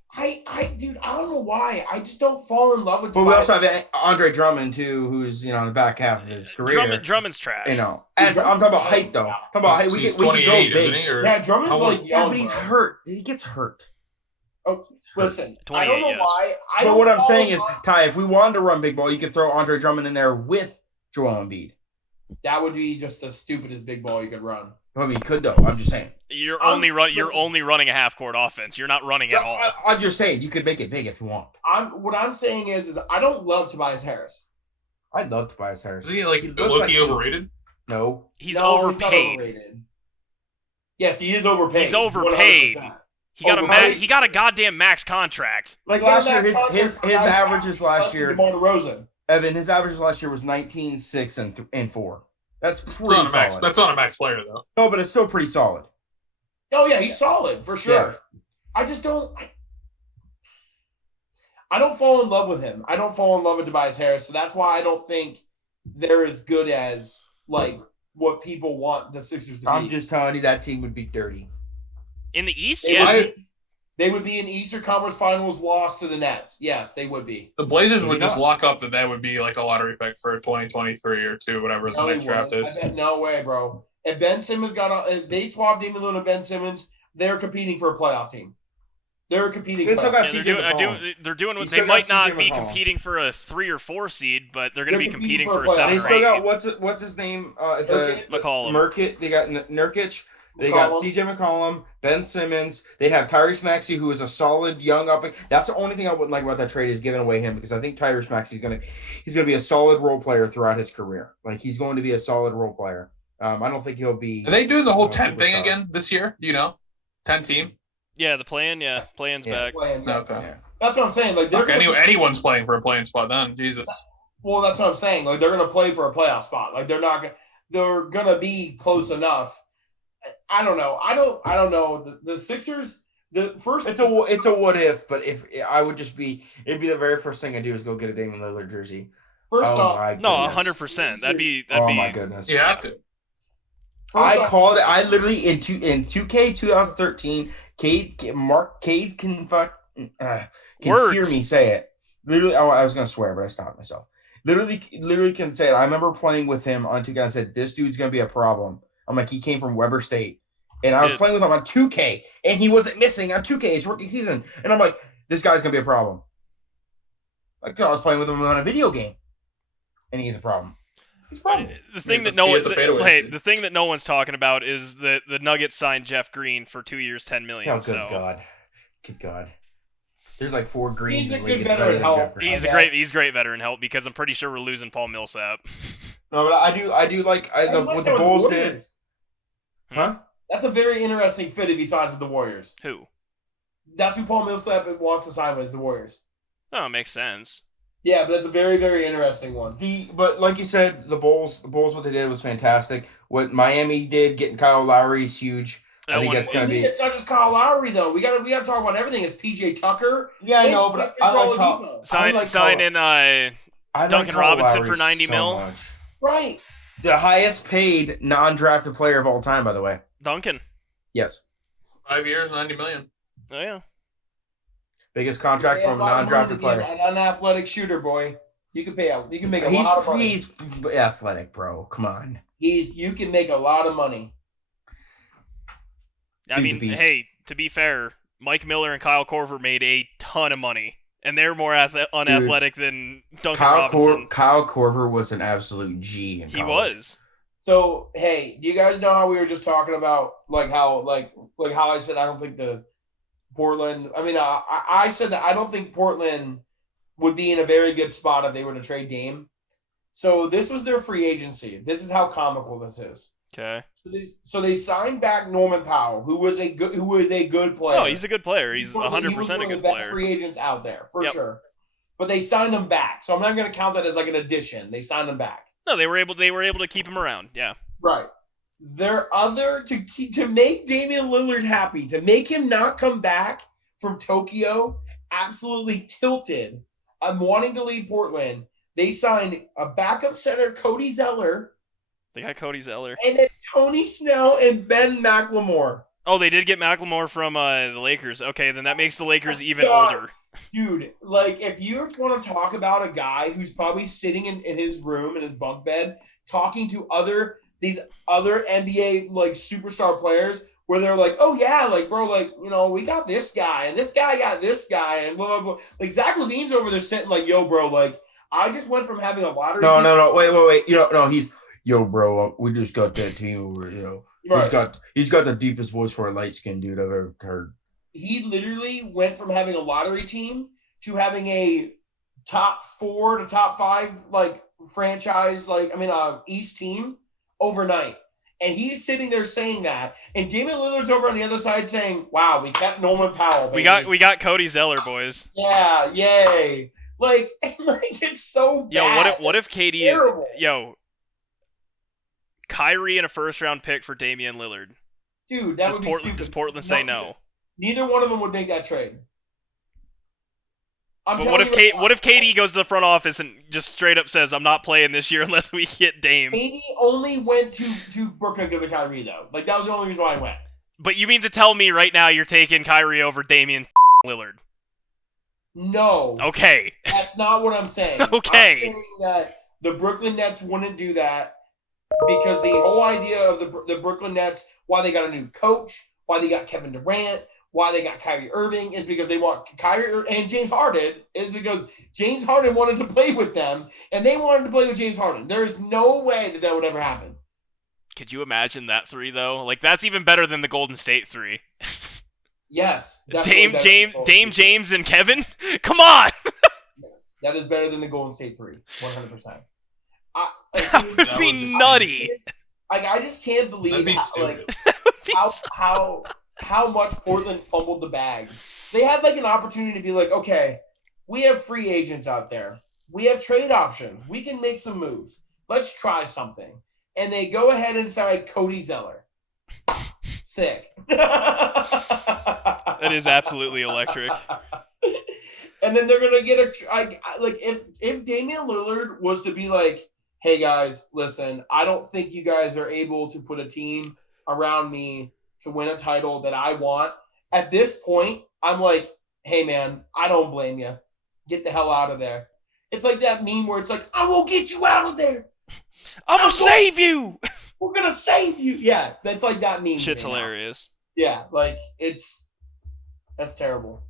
Dude, I don't know why. I just don't fall in love with But we Tobias. also have Andre Drummond too, who's on the back half of his career. Drummond's trash. As I'm talking about height though. Talking about height, we He's can go 28, isn't big. he? Or Yeah, Drummond's how like old? Yeah, young, but he's bro. hurt. He gets hurt. Oh, listen, I 28, don't know yes. why. But what I'm saying is, Ty, if we wanted to run big ball, you could throw Andre Drummond in there with Joel Embiid. that would be just the stupidest big ball you could run. I mean, you could though. I'm just saying. You're I'm- only listen. running a half court offense. You're not running at all. I'm just saying you could make it big if you want. What I'm saying is I don't love Tobias Harris. I love Tobias Harris. Isn't he like looks low-key overrated? No. He's No, overpaid. not overrated. Yes, he is overpaid. He's overpaid. 100%. He got a goddamn max contract. Like Yeah, last year, that his contract- averages last Less than year, DeMar DeRozan. Evan, his averages last year was 19, 6, and 4. That's That's pretty on a max. solid. That's on a max player though. No, but it's still pretty solid. Oh yeah, he's solid for sure. Yeah. I just don't. I don't fall in love with him. I don't fall in love with Tobias Harris, so that's why I don't think they're as good as like what people want the Sixers to be. I'm just telling you that team would be dirty. In the East, They yeah. would They would be an Eastern Conference Finals loss to the Nets. Yes, they would be. The Blazers would Maybe just not. lock up that would be like a lottery pick for 2023 or 2, whatever No, the they next draft wouldn't. is. I bet no way, bro. If Ben Simmons if they swapped Damian Lillard and Ben Simmons, they're competing for a playoff team. They're competing. They still playoff got team. Yeah, CJ McCollum. they're doing what You they still got might not CJ be McCollum. competing for a 3 or 4 seed, but they're going to be They're competing competing for a for a 7 They or still 8. got what's his name? The McCollum. Nurkic. They got Nurkic. They got McCollum. CJ McCollum, Ben Simmons. They have Tyrese Maxey, who is a solid young up. That's the only thing I wouldn't like about that trade is giving away him because I think Tyrese Maxey he's gonna be a solid role player throughout his career. Like he's going to be a solid role player. I don't think he'll be. Are they doing the whole No, 10 thing superstar. again this year? 10 team? Yeah, the plan, plan's Yeah. back. Playing- No, okay. Yeah. That's what I'm saying. Like they're Fuck, gonna, anyone's playing for a playing spot then. Jesus. well, that's what I'm saying. Like they're gonna play for a playoff spot. Like they're not gonna. They're gonna be close enough. I don't know. I don't know. The Sixers. The first. It's a what if, but if I would just be, it'd be the very first thing I do is go get a Damian Lillard jersey. First Oh off, my No, goodness. 100%. That'd be Oh my goodness. You have to. I off- called it. I literally in 2K 2013. Cade can can Words. hear me say it. Literally, I was gonna swear, but I stopped myself. Literally can say it. I remember playing with him on 2K. I said, "This dude's gonna be a problem." I'm like, he came from Weber State, and I was Dude. playing with him on 2K, and he wasn't missing on 2K. It's rookie season, and I'm like, this guy's gonna be a problem. Like I was playing with him on a video game, and he's a problem. He's a problem. The thing that the thing that no one's talking about is that the Nuggets signed Jeff Green for 2 years, $10 million. Oh, good God. There's like 4 Greens. He's a in the league. good It's better veteran than help. Jeffrey. He's great veteran help because I'm pretty sure we're losing Paul Millsap. No, but I do like what the Bulls did. Huh? That's a very interesting fit if he signs with the Warriors. Who? That's who Paul Millsap wants to sign with, is the Warriors. Oh, it makes sense. Yeah, but that's a very, very interesting one. But like you said, the Bulls, what they did was fantastic. What Miami did, getting Kyle Lowry, is huge. I think that's gonna be. It's not just Kyle Lowry though. We gotta talk about everything. It's PJ Tucker. Yeah, I know, but I like Kyle. Sign in Duncan Robinson for $90 million. Right. The highest paid non-drafted player of all time, by the way. Duncan. Yes. 5 years, $90 million. Oh yeah. Biggest contract from a non-drafted player. An unathletic shooter, boy. You can pay out. You can make a lot of money. He's athletic, bro. Come on. You can make a lot of money. I mean, hey, to be fair, Mike Miller and Kyle Korver made a ton of money, and they're more unathletic than Duncan Robinson. Kyle Korver was an absolute G in college. He was. So, hey, do you guys know how we were just talking about how I said I don't think the Portland. I mean, I said that I don't think Portland would be in a very good spot if they were to trade Dame. So this was their free agency. This is how comical this is. Okay. So they signed back Norman Powell, who is a good player. No, he's a good player. He's 100% a good player. He was one of the best free agents out there for sure. But they signed him back, so I'm not going to count that as like an addition. They signed him back. No, they were able to keep him around. Yeah. Right. To make Damian Lillard happy, to make him not come back from Tokyo, absolutely tilted. I'm wanting to leave Portland. They signed a backup center, Cody Zeller. They got Cody Zeller. And then Tony Snell and Ben McLemore. Oh, they did get McLemore from the Lakers. Okay, then that makes the Lakers even older. Dude, like, if you want to talk about a guy who's probably sitting in his room, in his bunk bed, talking to these other NBA, like, superstar players, where they're like, oh, yeah, like, bro, like, you know, we got this guy, and this guy got this guy, and blah, blah, blah. Like, Zach LaVine's over there sitting like, yo, bro, like, I just went from having a lottery team. No, wait. You know, no, he's, yo, bro, we just got that team over, you know. Right. He's got the deepest voice for a light-skinned dude I've ever heard. He literally went from having a lottery team to having a top 4 to top 5 like franchise, East team overnight. And he's sitting there saying that, and Damian Lillard's over on the other side saying, "Wow, we kept Norman Powell. Baby. We got Cody Zeller, boys. Yeah, yay! Like it's so bad. What if KD? Kyrie and a first-round pick for Damian Lillard. Dude, that would be stupid. Does Portland say no? Neither one of them would make that trade. But what if KD goes to the front office and just straight up says, "I'm not playing this year unless we hit Dame"? KD only went to Brooklyn because of Kyrie, though. Like, that was the only reason why I went. But you mean to tell me right now you're taking Kyrie over Damian Lillard? No. Okay. That's not what I'm saying. Okay. I'm saying that the Brooklyn Nets wouldn't do that because the whole idea of the Brooklyn Nets, why they got a new coach, why they got Kevin Durant, why they got Kyrie Irving is because they want Kyrie and James Harden is because James Harden wanted to play with them and they wanted to play with James Harden. There's no way that would ever happen. Could you imagine that 3 though? Like that's even better than the Golden State 3. Yes. Dame James and Kevin? Come on. Yes. That is better than the Golden State 3. 100%. That would be nutty. I just can't believe how much Portland fumbled the bag. They had like an opportunity to be like, okay, we have free agents out there. We have trade options. We can make some moves. Let's try something. And they go ahead and sign Cody Zeller. Sick. That is absolutely electric. And then they're gonna get if Damian Lillard was to be like, hey guys, listen, I don't think you guys are able to put a team around me to win a title that I want. At this point, I'm like, hey man, I don't blame you. Get the hell out of there. It's like that meme where it's like, I will get you out of there. I'm gonna save you. We're gonna save you. Yeah, that's like that meme. Shit's hilarious. Yeah, like that's terrible.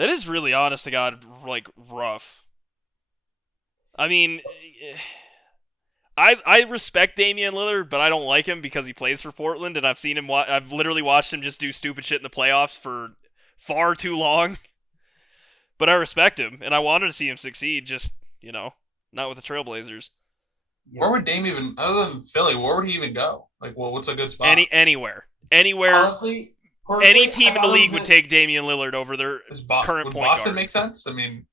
That is really, honest to God, like, rough. I mean, I respect Damian Lillard, but I don't like him because he plays for Portland, and I've seen him. I've literally watched him just do stupid shit in the playoffs for far too long. But I respect him, and I wanted to see him succeed. Just not with the Trailblazers. Where would Dame even, other than Philly, where would he even go? Like, well, what's a good spot? Anywhere. Honestly, Any team in the league would take Damian Lillard over their current would point Boston guard. make sense? I mean,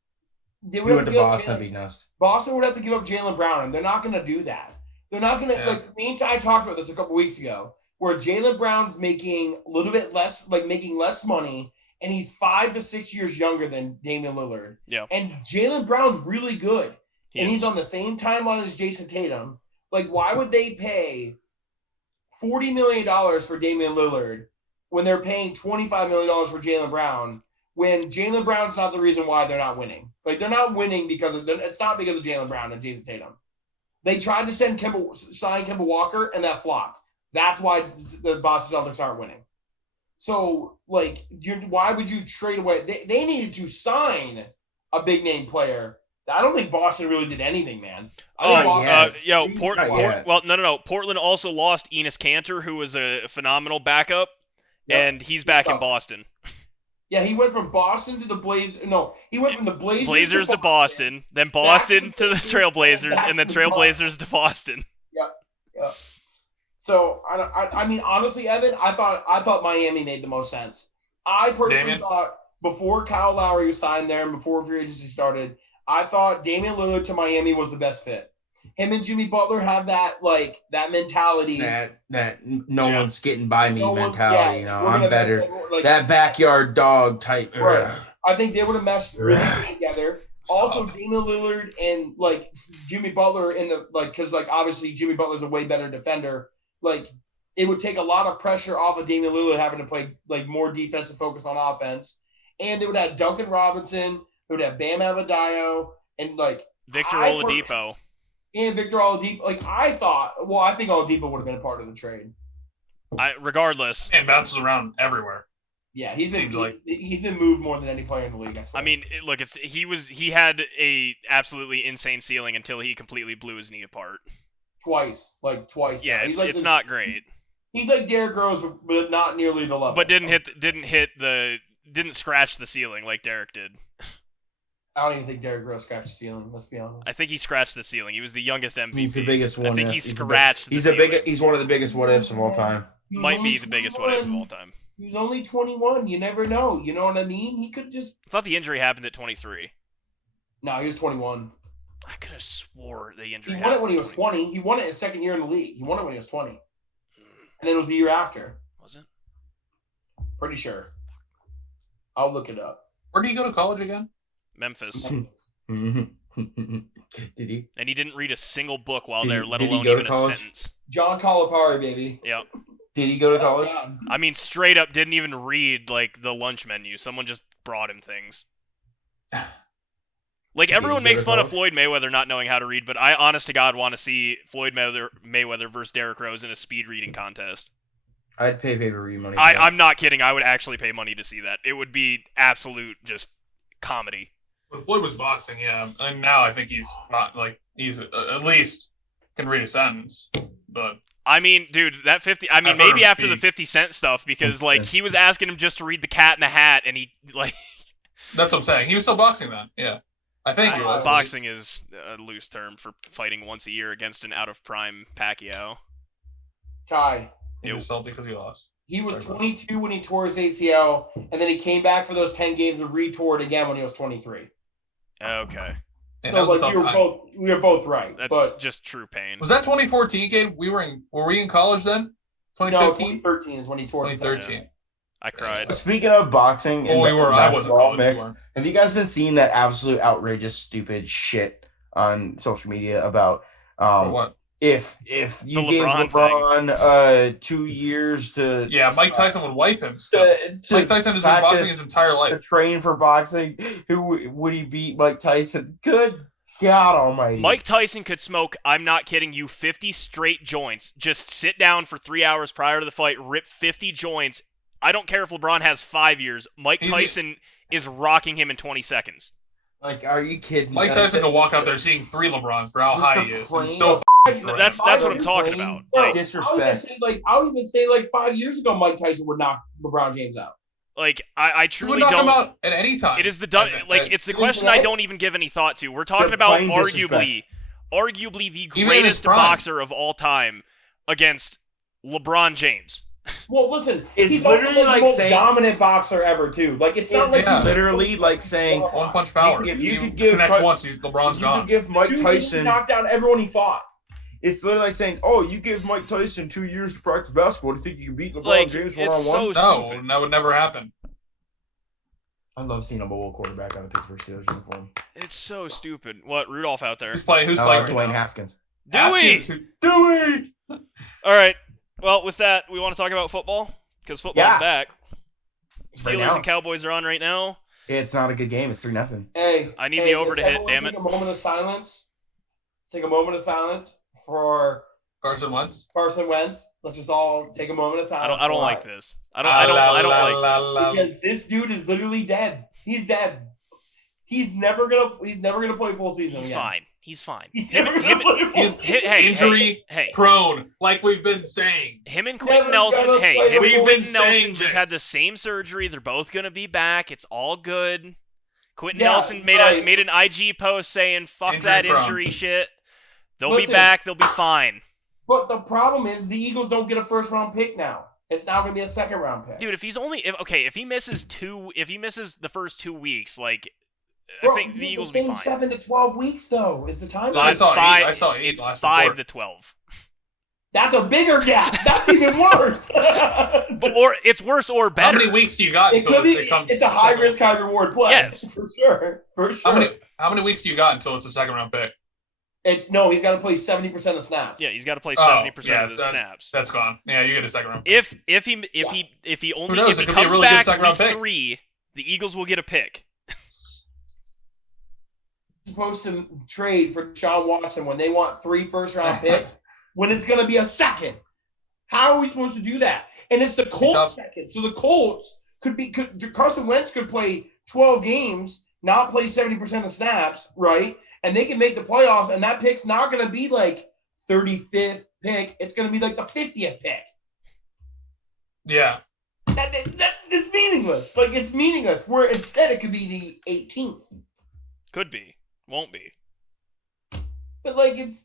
they If would you have went to to give up Boston, that'd Jalen. be nice. Boston would have to give up Jalen Brown, and they're not going to do that. They're not going to me and Ty talked about this a couple weeks ago, where Jalen Brown's making a little bit less, like making less money, and he's 5 to 6 years younger than Damian Lillard. Yeah. And Jalen Brown's really good, and he's is. on the same timeline as Jason Tatum. Like, why would they pay $40 million for Damian Lillard when they're paying $25 million for Jalen Brown? When Jalen Brown's not the reason why they're not winning. Like, they're not winning it's not because of Jalen Brown and Jason Tatum. They tried to sign Kemba Walker, and that flopped. That's why the Boston Celtics aren't winning. So, like, why would you trade away? They needed to sign a big name player. I don't think Boston really did anything, man. Portland also lost Enes Kanter, who was a phenomenal backup, and he's back in Boston. Yeah, he went from Boston to the Blazers. No, he went from the Blazers to Boston, then Boston to the Trailblazers, and then Trailblazers to Boston. Yeah. So I mean, honestly, Evan, I thought Miami made the most sense. I personally thought before Kyle Lowry was signed there and before free agency started, I thought Damian Lillard to Miami was the best fit. Him and Jimmy Butler have that mentality. That no one's getting by me mentality. I'm better. Like, that backyard dog type. Right. I think they would have meshed really good together. Also, Damian Lillard and like Jimmy Butler because obviously Jimmy Butler's a way better defender. Like, it would take a lot of pressure off of Damian Lillard having to play like more defensive focus on offense. And they would have Duncan Robinson, they would have Bam Adebayo, and like Victor Oladipo. And Victor Oladipo. Like, I think Oladipo would have been a part of the trade. Regardless. And bounces around everywhere. Yeah, he's been moved more than any player in the league. I mean, look, he had a absolutely insane ceiling until he completely blew his knee apart. Twice. Yeah, it's not great. He's like Derrick Rose, but not nearly the level. But didn't scratch the ceiling like Derrick did. I don't even think Derrick Rose scratched the ceiling. Let's be honest. I think he scratched the ceiling. He was the youngest MVP. He's the biggest one. I think he scratched. He's one of the biggest what ifs of all time. Might be the biggest what if of all time. He was only 21. You never know. You know what I mean? He could just. I thought the injury happened at 23. No, he was 21. I could have swore the injury. He won it when he was 20. He won it his second year in the league. He won it when he was 20. And then it was the year after. Was it? Pretty sure. I'll look it up. Where did he go to college again? Memphis. Did he? And he didn't read a single book while there, let alone even a sentence. John Calipari, baby. Yep. Did he go to college? I mean, straight up didn't even read like the lunch menu. Someone just brought him things. Like, everyone makes fun of Floyd Mayweather not knowing how to read, but I, honest to God, want to see Floyd Mayweather versus Derrick Rose in a speed reading contest. I'd pay pay-per-view money. I'm not kidding. I would actually pay money to see that. It would be absolute just comedy. When Floyd was boxing, yeah, and now I think he's not he's at least can read a sentence. But I mean, dude, that 50. I mean, maybe after the 50 Cent stuff, because like he was asking him just to read The Cat in the Hat, and he like. That's what I'm saying. He was still boxing then. Yeah, I think he was. Boxing is a loose term for fighting once a year against an out of prime Pacquiao. Ty. He was salty because he lost. He was 22 when he tore his ACL, and then he came back for those 10 games and retore it again when he was 23. Okay. Yeah, so like we were both right. That's just true pain. Was that 2014, Gabe? Were we in college then? 2015? No, 2013 is when he tore 2013. Yeah. I cried. Speaking of boxing, I wasn't college. Mix, have you guys been seeing that absolute outrageous, stupid shit on social media about what? If you gave LeBron 2 years to Mike Tyson would wipe him. Mike Tyson has been boxing his entire life. To train for boxing, who would he beat? Mike Tyson? Good God Almighty! Mike Tyson could smoke. I'm not kidding you. 50 straight joints. Just sit down for 3 hours prior to the fight, rip 50 joints. I don't care if LeBron has 5 years. Mike Tyson is rocking him in 20 seconds. Like, are you kidding? Mike Tyson could walk out there seeing 3 LeBrons for how Just high the he is plain- and still That's what I'm talking about. Like, I would even say like 5 years ago, Mike Tyson would knock LeBron James out. Like I He truly would knock him don't. out at any time. It is the it's the You question think I that? don't even give any thought to. We're talking The about plain arguably the Even in his greatest prime. boxer of all time against LeBron James. Well, listen, It's he's also literally like like the most saying- dominant boxer ever, too. Like it's not It's like Yeah. literally like saying One punch power. If you He could give connects Ty- once, LeBron's you gone. could give Mike Dude, he Tyson. knocked down everyone he fought. It's literally like saying, "Oh, you give Mike Tyson 2 years to practice basketball. Do you think you can beat LeBron Like, James it's one-on-one?" so No, stupid. that would never happen. I love seeing a mobile quarterback on the Pittsburgh Steelers uniform. It's so stupid. What, Rudolph out there? Who's playing I right like Dwayne now? Haskins. Haskins, Dewey! All right. Well, with that, we want to talk about football because football's Yeah. back. Right Steelers now. and Cowboys are on right now. It's not a good game. It's 3-0. Hey, I need the over to hit, everyone damn it. Take a moment of silence. Let's take a moment of silence for Carson Wentz. Carson Wentz. Let's just all take a moment of silence. I don't for like that. this. I don't like this. Because this dude is literally dead. He's dead. He's never gonna play full season He's again. fine. He's fine. He's Him, never him, gonna play full he's- season. hey, Injury hey, prone, like we've been saying. him and Never Quentin Nelson. gonna Hey, play him the and full Quentin season. Nelson just had the This. same surgery. They're both gonna be back. It's all good. Quentin Yeah, Nelson made right. made an IG post saying "fuck Injury that prone. injury shit." They'll Listen. be back. They'll be fine, But the problem is the Eagles don't get a first round pick now. It's now gonna be a second round pick. dude. If he misses the first 2 weeks, like Bro, I think dude, the Eagles will saying be fine. 7 to 12 weeks though is the time. I saw Five- eight. I saw 8 It's last 5 report. to 12. That's a bigger gap. That's even worse. But or it's worse or How better. many weeks do you got It until could be. it comes? It's a high second- risk, high reward play. Yes. for sure. For sure. How many weeks do you got until it's a second round pick? It's no. He's got to play 70% of snaps. Yeah, he's got to play Oh, 70% yeah, of the snaps. That's gone. Yeah, you get a second round. If he only knows? if he It could be a comes really good back second round week pick. 3, the Eagles will get a pick. Supposed to trade for Deshaun Watson when they want 3 first round picks when it's going to be a second. How are we supposed to do that? And it's the tough. Colts second. So the Colts could Carson Wentz could play 12 games, not play 70% of snaps, right? And they can make the playoffs, and that pick's not going to be like 35th pick. It's going to be like the 50th pick. Yeah. It's meaningless. Like, it's meaningless. Where instead it could be the 18th. Could be, won't be. But, like, it's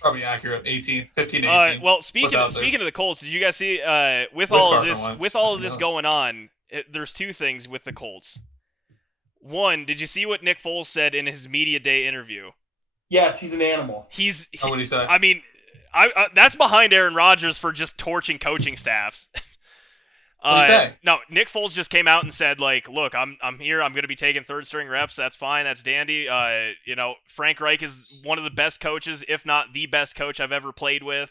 Probably accurate. 18, 15, 18. Well, What's speaking out there? of the Colts, did you guys see with With all of Carson this Wentz. going on? There's 2 things with the Colts. One, did you see what Nick Foles said in his media day interview? yes, he's an animal. What would he say? I mean, I that's behind Aaron Rodgers for just torching coaching staffs. What'd he say? No, Nick Foles just came out and said, like, look, I'm here. I'm going to be taking third string reps. That's fine. That's dandy. Frank Reich is one of the best coaches, if not the best coach I've ever played with.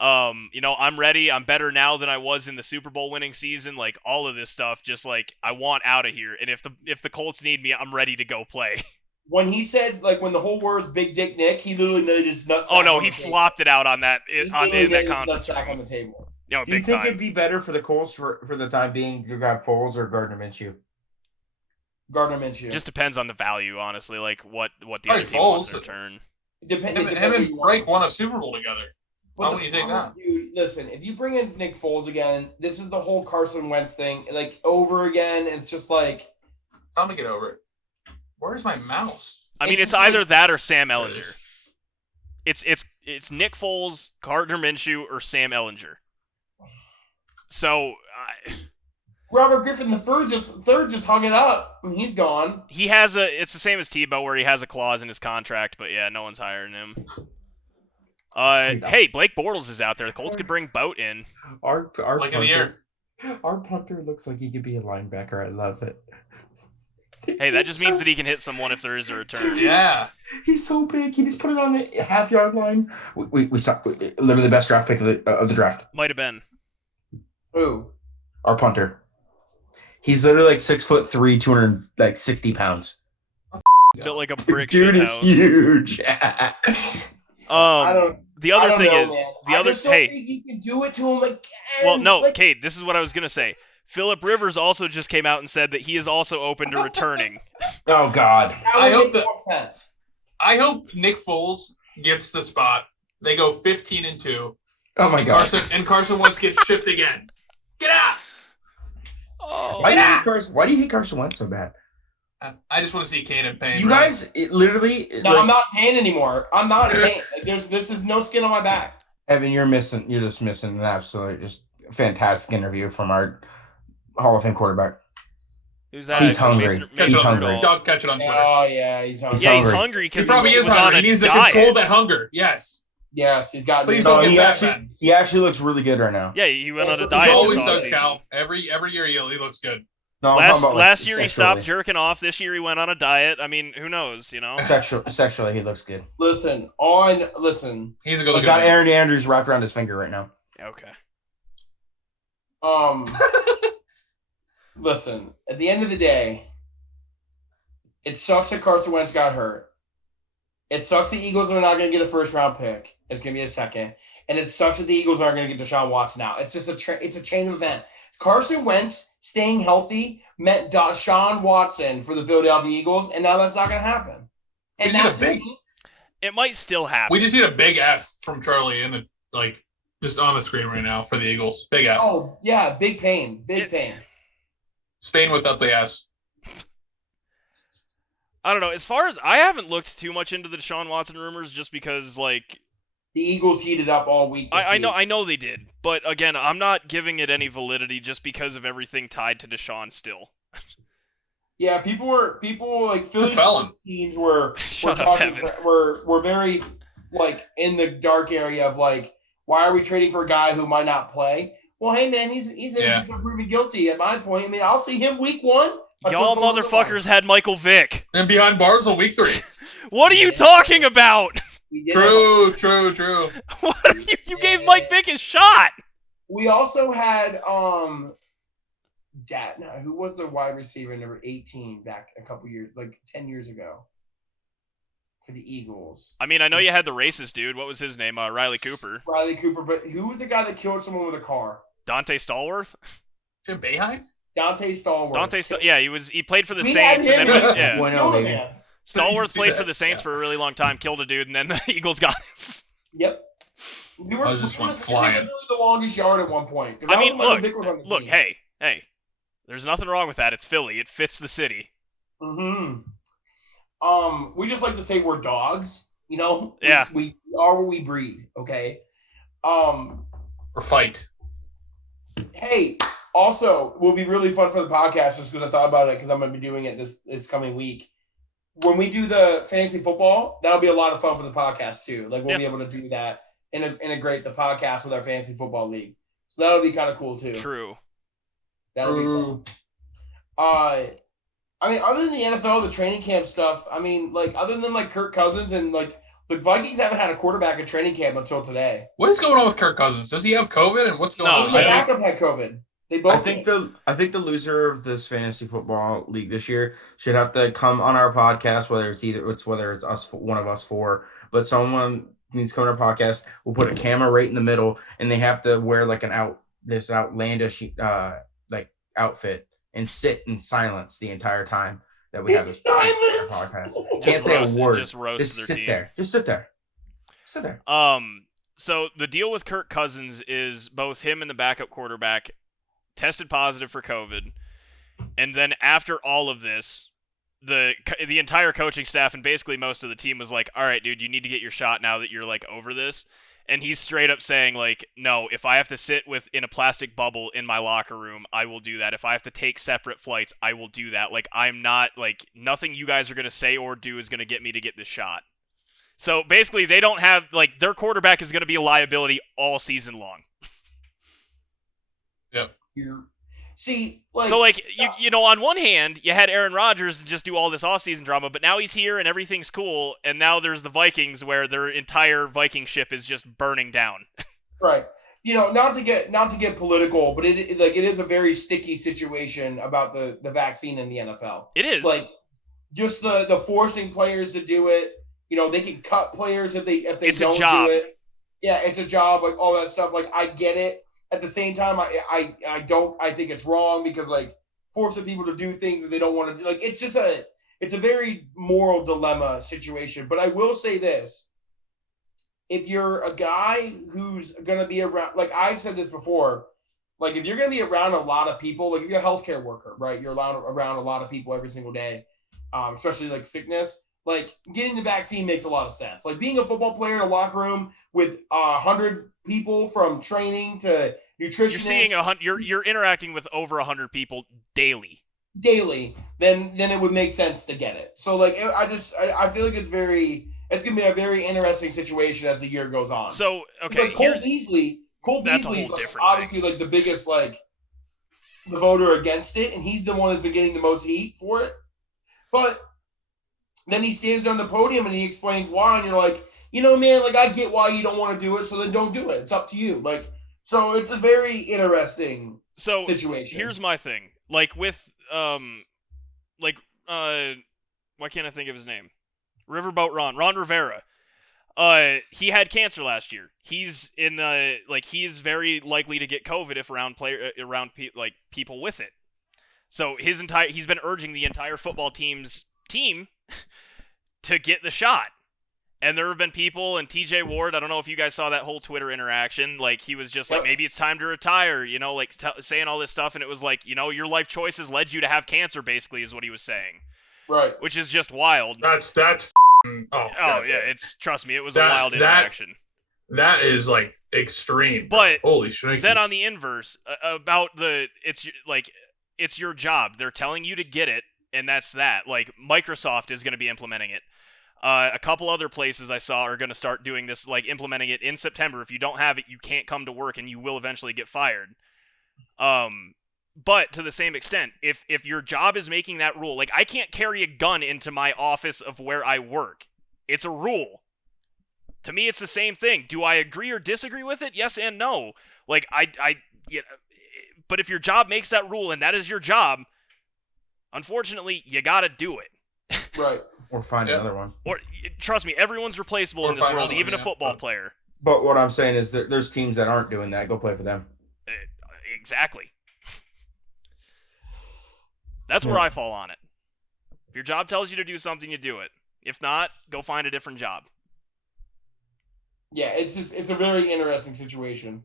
I'm ready. I'm better now than I was in the Super Bowl winning season. Like, all of this stuff, just like, I want out of here. And if the Colts need me, I'm ready to go play. When he said, like, when the whole word's Big Dick Nick, he literally laid his nutsack. Oh no, on he the table. flopped it out on that He in literally that laid his conference nutsack on room. the table. You know, Do you big think time. it'd be better for the Colts for the time being to grab Foles or Gardner Minshew? Gardner Minshew. Just depends on the value, honestly. Like what the Probably other team wants Foles. to return. Him and Frank won a Super Bowl together. But Why the would you take problem, dude, listen, if you bring in Nick Foles again, this is the whole Carson Wentz thing, like, over again. It's just like, Time to get over it. Where's my mouse? I mean, It's it's just either like- that or Sam There it Ellinger. is. It's Nick Foles, Gardner Minshew, or Sam Ellinger. So Robert Griffin the third just hung it up, and he's gone. he has it's the same as Tebow where he has a clause in his contract, but yeah, no one's hiring him. Hey, Blake Bortles is out there. The Colts could bring Boat in. Our Like in the year. Our punter looks like he could be a linebacker. I love it. Hey, that just means that he can hit someone if there is a return. Yeah. He's so big. He just put it on the half-yard line. We saw literally the best draft pick of the draft. Might have been. Who? Our punter. He's literally like 6'3", 260 pounds. Built like a brick Dude shit is house. huge. I don't. The I other don't thing know, is man. the I other just don't hey. think you can do it to him again. Well, no, Like, Kate, this is what I was gonna say. Phillip Rivers also just came out and said that he is also open to returning. Oh God. I hope that makes more sense. I hope Nick Foles gets the spot. They go 15-2. Oh my God. Carson Wentz gets shipped again. Get out! Oh. Why do you hate Carson Wentz so bad? I just want to see Kane in pain. You guys, literally. No, I'm not in pain anymore. I'm not in pain. Like, this is no skin on my back. Evan, you're just missing an absolute, just fantastic interview from our Hall of Fame quarterback. Who's that? He's hungry. Mason He's hungry. Rudolph. I'll catch it on Twitter. Oh yeah, he's hungry. Yeah, he's hungry He because probably is was hungry. on He a needs to diet. control that hunger. Yes. Yes, he's got. Please No, don't he get fat, actually, he actually looks really good right now. Yeah, he went on a He diet. always this does, offseason. Cal. Every year he looks good. No, I'm talking about, like, Last year he stopped sexually. jerking off. This year he went on a diet. I mean, who knows? You know. Sexually, he looks good. Listen. He's a good He's looking got man. Aaron Andrews wrapped around his finger right now. Okay. Listen. At the end of the day, it sucks that Carson Wentz got hurt. It sucks the Eagles are not going to get a first-round pick. It's going to be a second. And it sucks that the Eagles aren't going to get Deshaun Watson now. It's just it's a chain of event. Carson Wentz staying healthy meant Deshaun Watson for the Philadelphia Eagles, and now that's not going to happen. And We just need that a to big- me- It might still happen. We just need a big F from Charlie in the just on the screen right now for the Eagles. Big F. Oh, yeah, big pain. Big pain. Spain without the S. I don't know. As far as I haven't looked too much into the Deshaun Watson rumors, just because like The Eagles heated up all week. I know they did, but again, I'm not giving it any validity just because of everything tied to Deshaun still. Yeah, people like Philly felon. teams were Shut up, talking, Evan. were very like in the dark area of like, why are we trading for a guy who might not play? Well, hey man, he's innocent until proven guilty. At my point, I mean, I'll see him week 1. Y'all motherfuckers had Michael Vick. And behind bars on week 3. What are you talking about? True. What are you gave Mike Vick his shot. We also had who was the wide receiver number 18 back a couple years, like 10 years ago, for the Eagles? I mean, I know you had the racist dude. What was his name? Riley Cooper. Riley Cooper, but who was the guy that killed someone with a car? Dante Stallworth. Jim Boeheim? Dante Stallworth. Yeah, he played for the We Saints had and him. then yeah. Bueno, baby. Man. Stallworth See played that? for the Saints for a really long time, killed a dude, and then the Eagles got him. Yep. We were just went flying. literally the longest yard at one point. 'Cause I that mean, was when Vic was on the team. hey, there's nothing wrong with that. It's Philly. It fits the city. Mm-hmm. We just like to say we're dogs. You know. Yeah. We are what we breed. Okay. Or fight. Hey. Also, will be really fun for the podcast just because I thought about it because I'm going to be doing it this coming week. When we do the fantasy football, that'll be a lot of fun for the podcast too. Like we'll be able to do that and integrate the podcast with our fantasy football league. So that'll be kind of cool too. True. That'll be fun. I mean, other than the NFL, the training camp stuff, I mean, like other than like Kirk Cousins and like the Vikings haven't had a quarterback at training camp until today. What is going on with Kirk Cousins? Does he have COVID and what's going No, on? The backup had COVID. They both. I think the loser of this fantasy football league this year should have to come on our podcast, whether it's us, one of us four, but someone needs to come on our podcast. We'll put a camera right in the middle, and they have to wear like this outlandish like outfit and sit in silence the entire time that we have this podcast. Can't say a word. Just roast Just their sit team. there. Just sit there. Sit there. So the deal with Kirk Cousins is both him and the backup quarterback tested positive for COVID, and then after all of this, the entire coaching staff and basically most of the team was like, "All right, dude, you need to get your shot now that you're like over this." And he's straight up saying like, "No, if I have to sit in a plastic bubble in my locker room, I will do that. If I have to take separate flights, I will do that. Like I'm not like nothing you guys are gonna say or do is gonna get me to get this shot." So basically, they don't have like their quarterback is gonna be a liability all season long. Yep. See, like, so like you know, on one hand, you had Aaron Rodgers just do all this offseason drama, but now he's here and everything's cool, and now there's the Vikings where their entire Viking ship is just burning down. Right. You know, not to get political, but it is a very sticky situation about the vaccine in the NFL. It is. Like just the forcing players to do it. You know, they can cut players if they It's don't a job. do it. Yeah, it's a job, like all that stuff. Like I get it. at the same time, I think it's wrong because like forcing people to do things that they don't want to do. Like it's a very moral dilemma situation. But I will say this: if you're a guy who's gonna be around, like I've said this before, like if you're gonna be around a lot of people, like if you're a healthcare worker, right? You're around a lot of people every single day, especially like sickness. Like getting the vaccine makes a lot of sense. Like being a football player in a locker room with 100 people from training to nutritionists, you're interacting with over 100 people daily. Then it would make sense to get it. So like I feel like it's gonna be a very interesting situation as the year goes on. So okay, like Cole Beasley's like, obviously like the biggest like the voter against it, and he's the one that's been getting the most heat for it. But then he stands on the podium and he explains why, and you're like, man, like I get why you don't want to do it, so then don't do it. It's up to you. Like, so it's a very interesting situation. Here's my thing. Like with why can't I think of his name? Riverboat Ron Rivera. He had cancer last year. He's he's very likely to get COVID if around people with it. So he's been urging the entire football team to get the shot. And there have been people, and TJ Ward, I don't know if you guys saw that whole Twitter interaction, like he was just like, maybe it's time to retire, saying all this stuff, and it was like, your life choices led you to have cancer, basically, is what he was saying. Right. Which is just wild. That's yeah, trust me, it was a wild interaction. That is like extreme. But holy shnikes. Then on the inverse, it's your job. They're telling you to get it, and that's that. Like Microsoft is going to be implementing it. A couple other places I saw are going to start doing this, like implementing it in September. If you don't have it, you can't come to work, and you will eventually get fired. But to the same extent, if your job is making that rule, like I can't carry a gun into my office of where I work. It's a rule. To me, it's the same thing. Do I agree or disagree with it? Yes and no. Like but if your job makes that rule and that is your job, unfortunately, you got to do it. Right. Or find another one. Or trust me, everyone's replaceable in this world, even a football player. But what I'm saying is that there's teams that aren't doing that. Go play for them. Exactly. That's where I fall on it. If your job tells you to do something, you do it. If not, go find a different job. Yeah, it's a very interesting situation.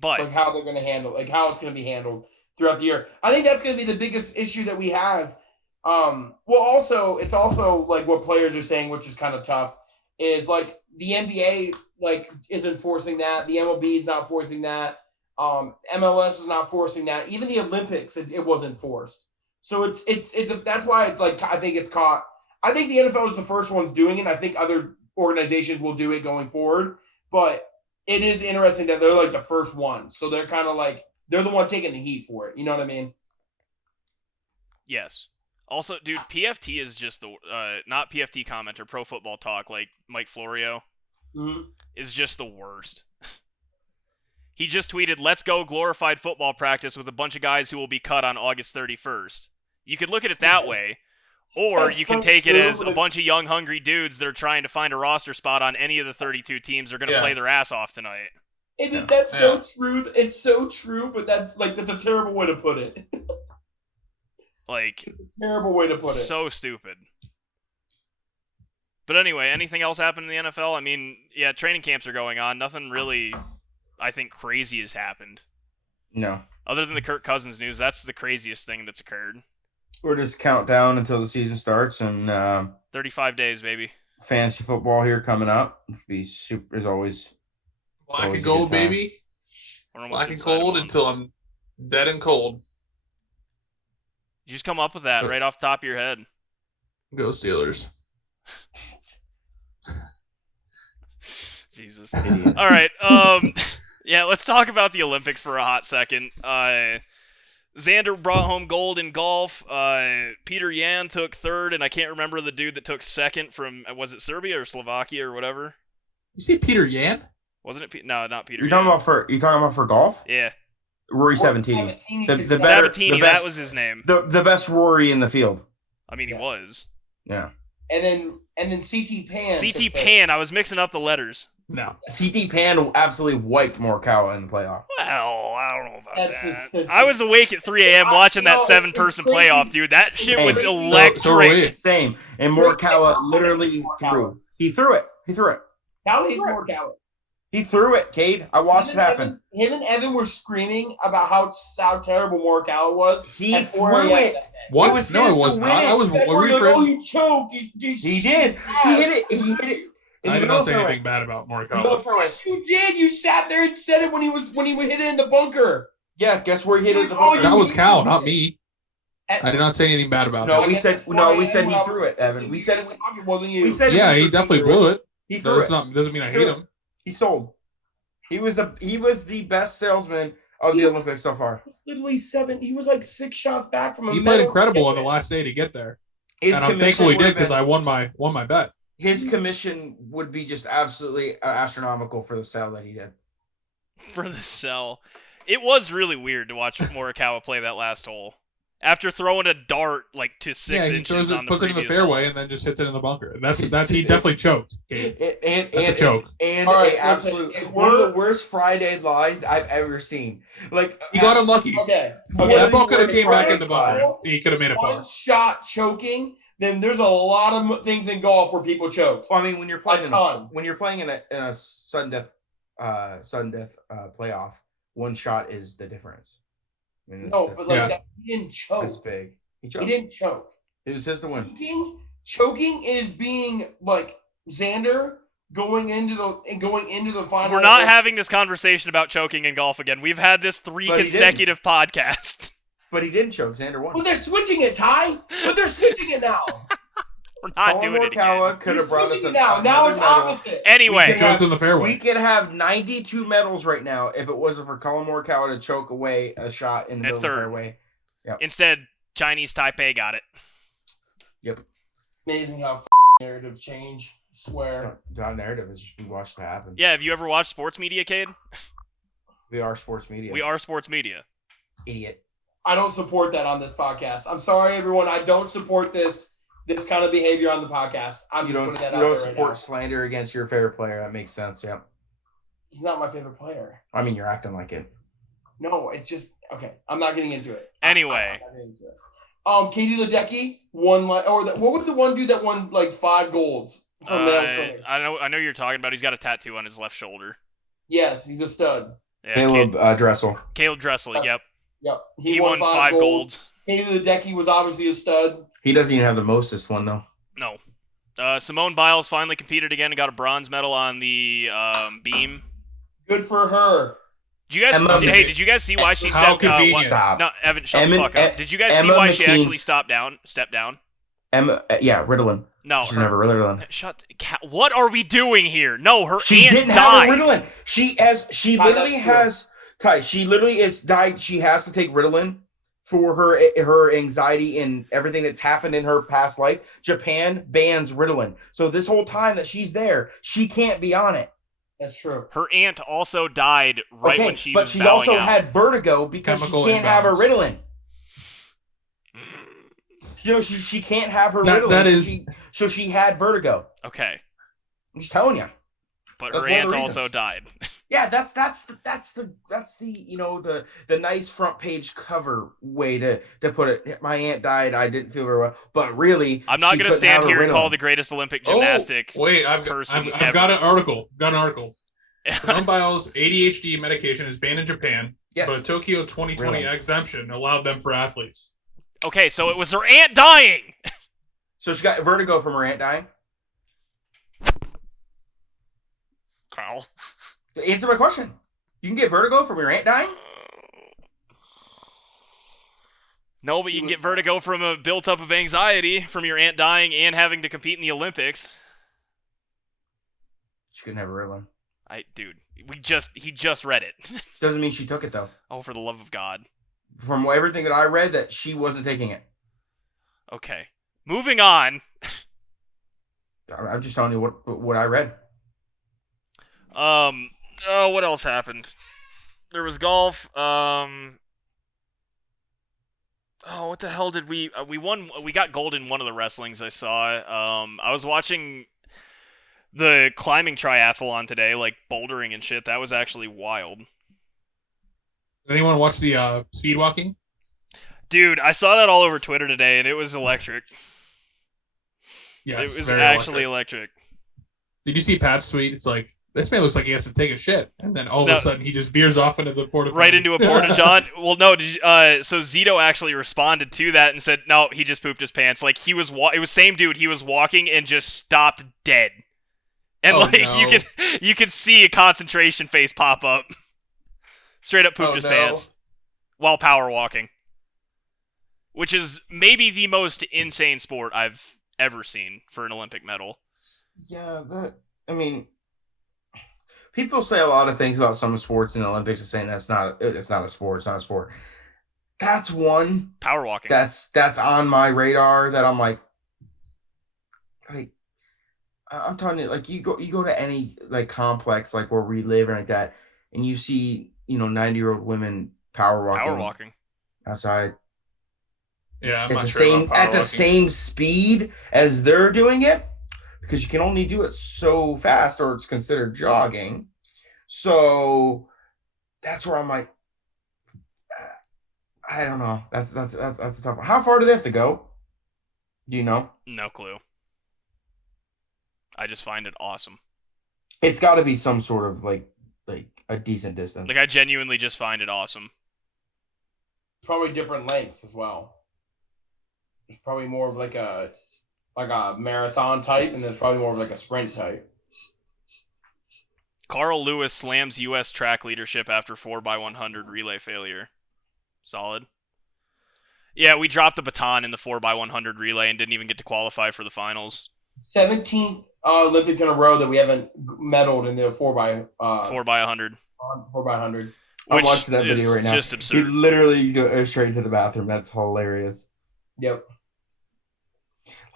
But like how they're going to handle, like how it's going to be handled throughout the year. I think that's going to be the biggest issue that we have. It's also like what players are saying, which is kind of tough, is like the NBA like isn't forcing that. The MLB is not forcing that. MLS is not forcing that. Even the Olympics, it wasn't forced. So that's why it's like I think it's caught. I think the NFL is the first ones doing it. I think other organizations will do it going forward, but it is interesting that they're like the first ones. So they're kind of like they're the one taking the heat for it. You know what I mean? Yes. Also, dude, PFT is just the not PFT commenter, Pro Football Talk, like Mike Florio, is just the worst. He just tweeted, "Let's go glorified football practice with a bunch of guys who will be cut on August 31st." You could look at it that way, or you can take it as a bunch of young, hungry dudes that are trying to find a roster spot on any of the 32 teams that are going to play their ass off tonight. That's so true. It's so true, but that's a terrible way to put it. Like, terrible way to put it. So stupid. But anyway, anything else happen in the NFL? I mean, yeah, training camps are going on. Nothing really, I think, crazy has happened. No. Other than the Kirk Cousins news, that's the craziest thing that's occurred. We're just countdown until the season starts, and 35 days, baby. Fantasy football here coming up. It'll be super as always. Black and gold, baby. Black and cold until I'm dead and cold. You just come up with that right off the top of your head. Go Steelers. Jesus. Idiot. All right. Yeah, let's talk about the Olympics for a hot second. Xander brought home gold in golf. Peter Yan took third, and I can't remember the dude that took second from, was it Serbia or Slovakia or whatever? You say Peter Yan? Wasn't it? No, not Peter. You talking about for golf? Yeah. Rory Sabatini. Sabatini, that was his name. The best Rory in the field. I mean, he was. Yeah. And then CT Pan. CT Pan. I was mixing up the letters. No. CT Pan absolutely wiped Morikawa in the playoff. Well, I don't know about That's that. just- I was awake at 3 a.m. watching that it's 7-person crazy. playoff, dude. That shit was Same. electric. So were we. Same. And Morikawa literally threw. He threw it. How hates Morikawa? He threw it, Cade. I watched it happen. Him and Evan were screaming about how terrible Morikawa was. He at 4 threw a.m. it. that day. What? It was No, his it was to not. win it. I was That's where you're like, oh, you choked. He did. He hit it. I did not say anything bad about Morikawa. Yes, you did. You sat there and said it when he hit it in the bunker. Yeah, guess where he hit it? Oh, That was Cal, not me. At- I did not say anything bad about No, him. we At said 4 he a.m. threw it, Evan. We said it wasn't you. we said Yeah, he definitely blew it. He threw it. Doesn't mean I hate him. He sold. He was the best salesman of the Olympics so far. Literally 7. He was like 6 shots back from a He played medal. incredible on the last day to get there, His and I'm commission thankful he would did have because been- I won my bet. his commission would be just absolutely astronomical for the sale that he did. For the sell. It was really weird to watch Morikawa play that last hole. After throwing a dart like to 6 Yeah, he inches throws on it, the puts it in the previous fairway, hole. and then just hits it in the bunker. That's he definitely choked. Gabe. And a joke. And All right, a absolute listen, if one of we're- the worst Friday lies I've ever seen. Like He got unlucky. Okay. That ball could have Worst came back Friday in the bunker. lie. He could have made a One par. shot choking, then there's a lot of things in golf where people choke. Well, I mean, when you're playing A ton. in a sudden death playoff, one shot is the difference. I mean, No, but like yeah. that, he didn't choke. that's big. He He choked. didn't choke. It was his to win. Choking is being like Xander going into the final. We're not having this conversation about choking in golf again. We've had this 3 But he consecutive podcasts. But he didn't choke. Xander won. But they're switching it, Ty. But they're switching it now. We're not Colin doing it Morikawa again. could They're have brought us switching it now. Now another it's medal. opposite. Anyway, We could Choked in the We fairway. could have 92 medals right now if it wasn't for Colin Morikawa to choke away a shot in the At middle of the third. fairway. instead, Chinese Taipei got it. Yep. Amazing how narrative change. I swear. It's not a narrative. It's just we watched it happen. Yeah, have you ever watched sports media, Cade? We are sports media. We are sports media. Idiot. I don't support that on this podcast. I'm sorry, everyone. I don't support this kind of behavior on the podcast. I'm You just don't putting that you out don't there right support now. slander against your favorite player. That makes sense. Yeah. He's not my favorite player. I mean, you're acting like it. No, it's just okay. I'm not getting into it. Anyway. I'm not getting into it. Katie Ledecky won what was the one dude that won like 5 golds from male swimming? I know you're talking about. He's got a tattoo on his left shoulder. Yes, he's a stud. Yeah, Caleb Dressel. Caleb Dressel. Yep, Yep, he won 5 golds. Katie Ledecky was obviously a stud. He doesn't even have the mostest one though. No. Simone Biles finally competed again and got a bronze medal on the beam. Good for her. Did you guys? Did you guys see why she How stepped? convenient. Stop. No, Evan, shut the Emma- fuck up. Did you guys see Emma why she McKean- actually stepped down? Ritalin. No, She's her, never Ritalin. What are we doing here? No, her She aunt didn't died. have a Ritalin. She literally that's has Ty. She literally is died. She has to take Ritalin for her anxiety and everything that's happened in her past life. Japan bans Ritalin. So this whole time that she's there, she can't be on it. That's true. Her aunt also died right when she but was she bowing also out. had vertigo because Chemical she can't have her imbalance. Ritalin. You know, she can't have her That- Ritalin. that is- so she had vertigo. Okay, I'm just telling you. but That's her one of aunt the also reasons. died. Yeah, that's the you know the nice front page cover way to put it. My aunt died. I didn't feel very well, but really, I'm not she going to couldn't have stand her here and call Ritalin. the greatest Olympic Oh, gymnastic. Wait, I've person got an ever. article. Simone Biles' ADHD medication is banned in Japan, Yes. but Tokyo 2020 Really? exemption allowed them for athletes. Okay, so it was her aunt dying. So she got vertigo from her aunt dying. Carl. Answer my question. You can get vertigo from your aunt dying. No, but you can get vertigo from a built-up of anxiety from your aunt dying and having to compete in the Olympics. She couldn't have a Ritalin. Dude, he just read it. Doesn't mean she took it though. Oh, for the love of God. From everything that I read, that she wasn't taking it. Okay, moving on. I'm just telling you what I read. Oh, what else happened? There was golf. Oh, what the hell did we won? We got gold in one of the wrestlings I saw. I was watching The climbing triathlon today, like bouldering and shit, that was actually wild. Did anyone watch the speed walking? Dude, I saw that all over Twitter today, and it was electric. Yes, It was very actually electric. electric. Did you see Pat's tweet? It's like, this man looks like he has to take a shit, and then all of No. a sudden he just veers off into the porta Right into a porta john. Well, no. So Zito actually responded to that and said, "No, he just pooped his pants. Like he was, it was same dude. He was walking and just stopped dead, and Oh, like no. you could see a concentration face pop up. Straight up pooped Oh, his no. pants while power walking, which is maybe the most insane sport I've ever seen for an Olympic medal. Yeah, I mean, people say a lot of things about some sports in the Olympics and saying it's not a sport, it's not a sport. That's one Power walking. that's on my radar that I'm like I'm telling you, like you go to any like complex like where we live and like that, and you see 90-year-old women power walking outside. Yeah, I'm At not the sure same about power at the walking. same speed as they're doing it, because you can only do it so fast or it's considered jogging. So that's where I'm like, I don't know. That's a tough one. How far do they have to go? Do you know? No clue. I just find it awesome. It's got to be some sort of like a decent distance. Like I genuinely just find it awesome. Probably different lengths as well. There's probably more of like a marathon type, and there's probably more of like a sprint type. Carl Lewis slams U.S. track leadership after 4x100 relay failure. Solid. Yeah, we dropped the baton in the 4x100 relay and didn't even get to qualify for the finals. 17th Olympics in a row that we haven't medaled in the 4x100. 4x100. I'm Which watching that video is right now. just absurd. He literally go straight to the bathroom. That's hilarious. Yep.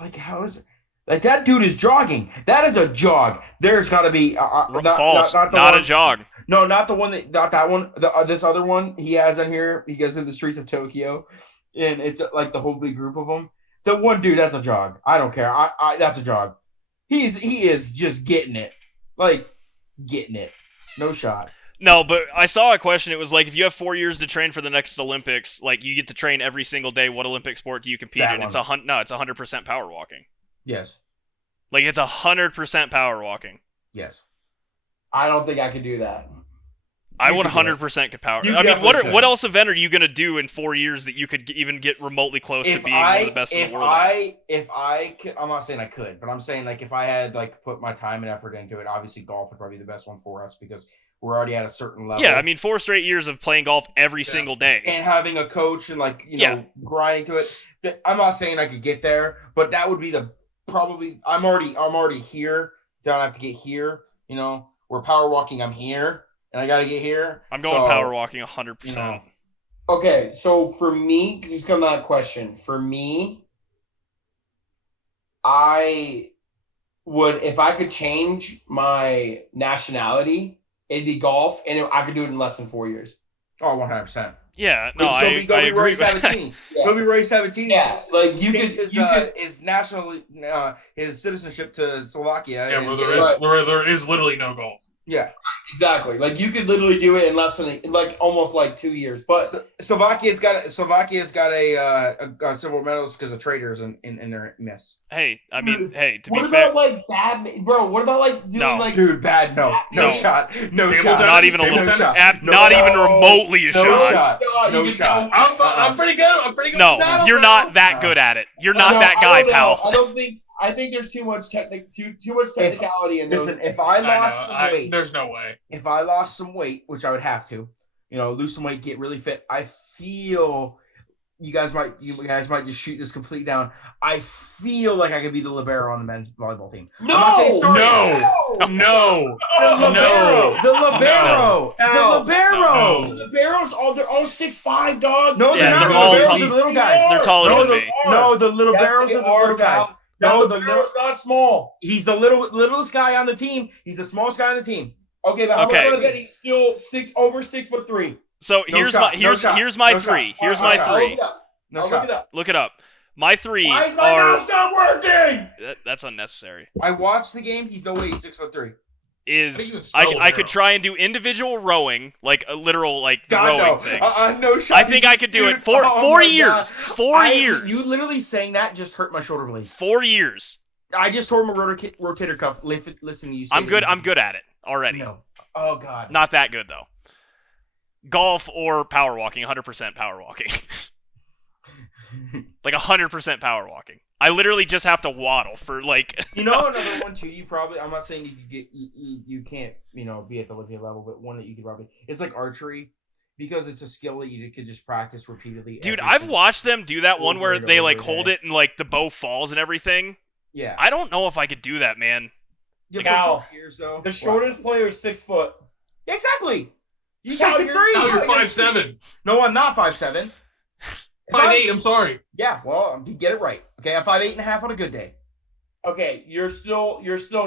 Like, how is it? Like, that dude is jogging. That is a jog. There's got to be False. not Not one, a jog. No, not the one not that one. This other one he has on here. He goes in the streets of Tokyo, and it's like the whole big group of them. The one dude, that's a jog. I don't care. That's a jog. He is just getting it, like getting it. No shot. No, but I saw a question. It was like, if you have 4 years to train for the next Olympics, like you get to train every single day. What Olympic sport do you compete in? It's 100% power walking. Yes. Like it's 100% power walking. Yes. I don't think I could do that. I You could do it. 100% could power. You I mean, definitely could. what else event are you gonna do in 4 years that you could even get remotely close to being one of the best in the world? If I could, I'm not saying I could, but I'm saying like if I had like put my time and effort into it, obviously golf would probably be the best one for us because we're already at a certain level. Yeah, I mean, 4 straight years of playing golf every single day. And having a coach and like grinding to it. I'm not saying I could get there, but that would be I'm already here. Don't have to get here. We're power walking. I'm here, and I got to get here. I'm going power walking 100%. Okay, so for me, because it's come to that question, for me, I would, if I could change my nationality, it'd be golf, and I could do it in less than 4 years. Oh, 100%. Yeah, no, I agree. Roy 17. Yeah. Go be Roy 17. Yeah, like you Change could his national his citizenship to Slovakia. Yeah, and- where there is literally no golf. yeah. exactly, like you could literally do it in less than almost 2 years. But Slovakia's got a silver medals because of traitors in their mess. Hey, I mean, hey, to what be fair, about badminton, bro? What about doing No. Dude, bad. No No. shot. No Table shot. tennis? not even a Table little, tennis? not No. even remotely a No shot. shot. No You shot. I'm pretty good. I'm pretty good. No, with paddle, you're bro. not that good at it. You're not that guy, pal. I don't think. I think there's too much technicality in those. Listen, if I lost some weight, There's no way. if I lost some weight, which I would have to, lose some weight, get really fit, I feel you guys might just shoot this completely down. I feel like I could be the libero on the men's volleyball team. No! I'm not saying starting. No. The libero. The No. The Liberos, they're all 6'5", dog. No, they're Yeah, not. they're all The liberos tall. are the little guys. They're taller No, than me. No, the little liberos are the little guys. No, the little. Libero's not small. He's the littlest guy on the team. He's the smallest guy on the team. Okay, but how Okay. much that? He's still over 6'3". So No here's shot, my no shot, here's my no three. shot. Here's All my right, three. No I'll shot. look it up. Look it up. My three Why is my are. mouse not working? That's unnecessary. I watched the game. He's no way. He's 6'3". I could try and do individual rowing, like a literal like the God, rowing no. thing. No shot. I think I could do Dude, it. Four my years. God. 4 years. You literally saying that just hurt my shoulder blades. 4 years. I just tore my rotator cuff. Listen to you. Say I'm good at it already. No. Oh God. Not that good though. Golf or power walking, 100% power walking. Like 100% power walking. I literally just have to waddle for like. You know another one too. You probably. I'm not saying you could get. You can't. Be at the Olympic level, but one that you could probably. It's like archery, because it's a skill that you could just practice repeatedly. Dude, I've watched them do that one where and they over like again. hold it and like the bow falls and everything. Yeah. I don't know if I could do that, man. Yeah, Cal, for 4 years though. The shortest player is 6 foot. Yeah, exactly. You Cal, say 6'3". Now you're 5'7". No, I'm not 5'7". 5'8". I'm sorry. Yeah, well, you get it right. Okay, I'm 5'8.5" on a good day. Okay, you're still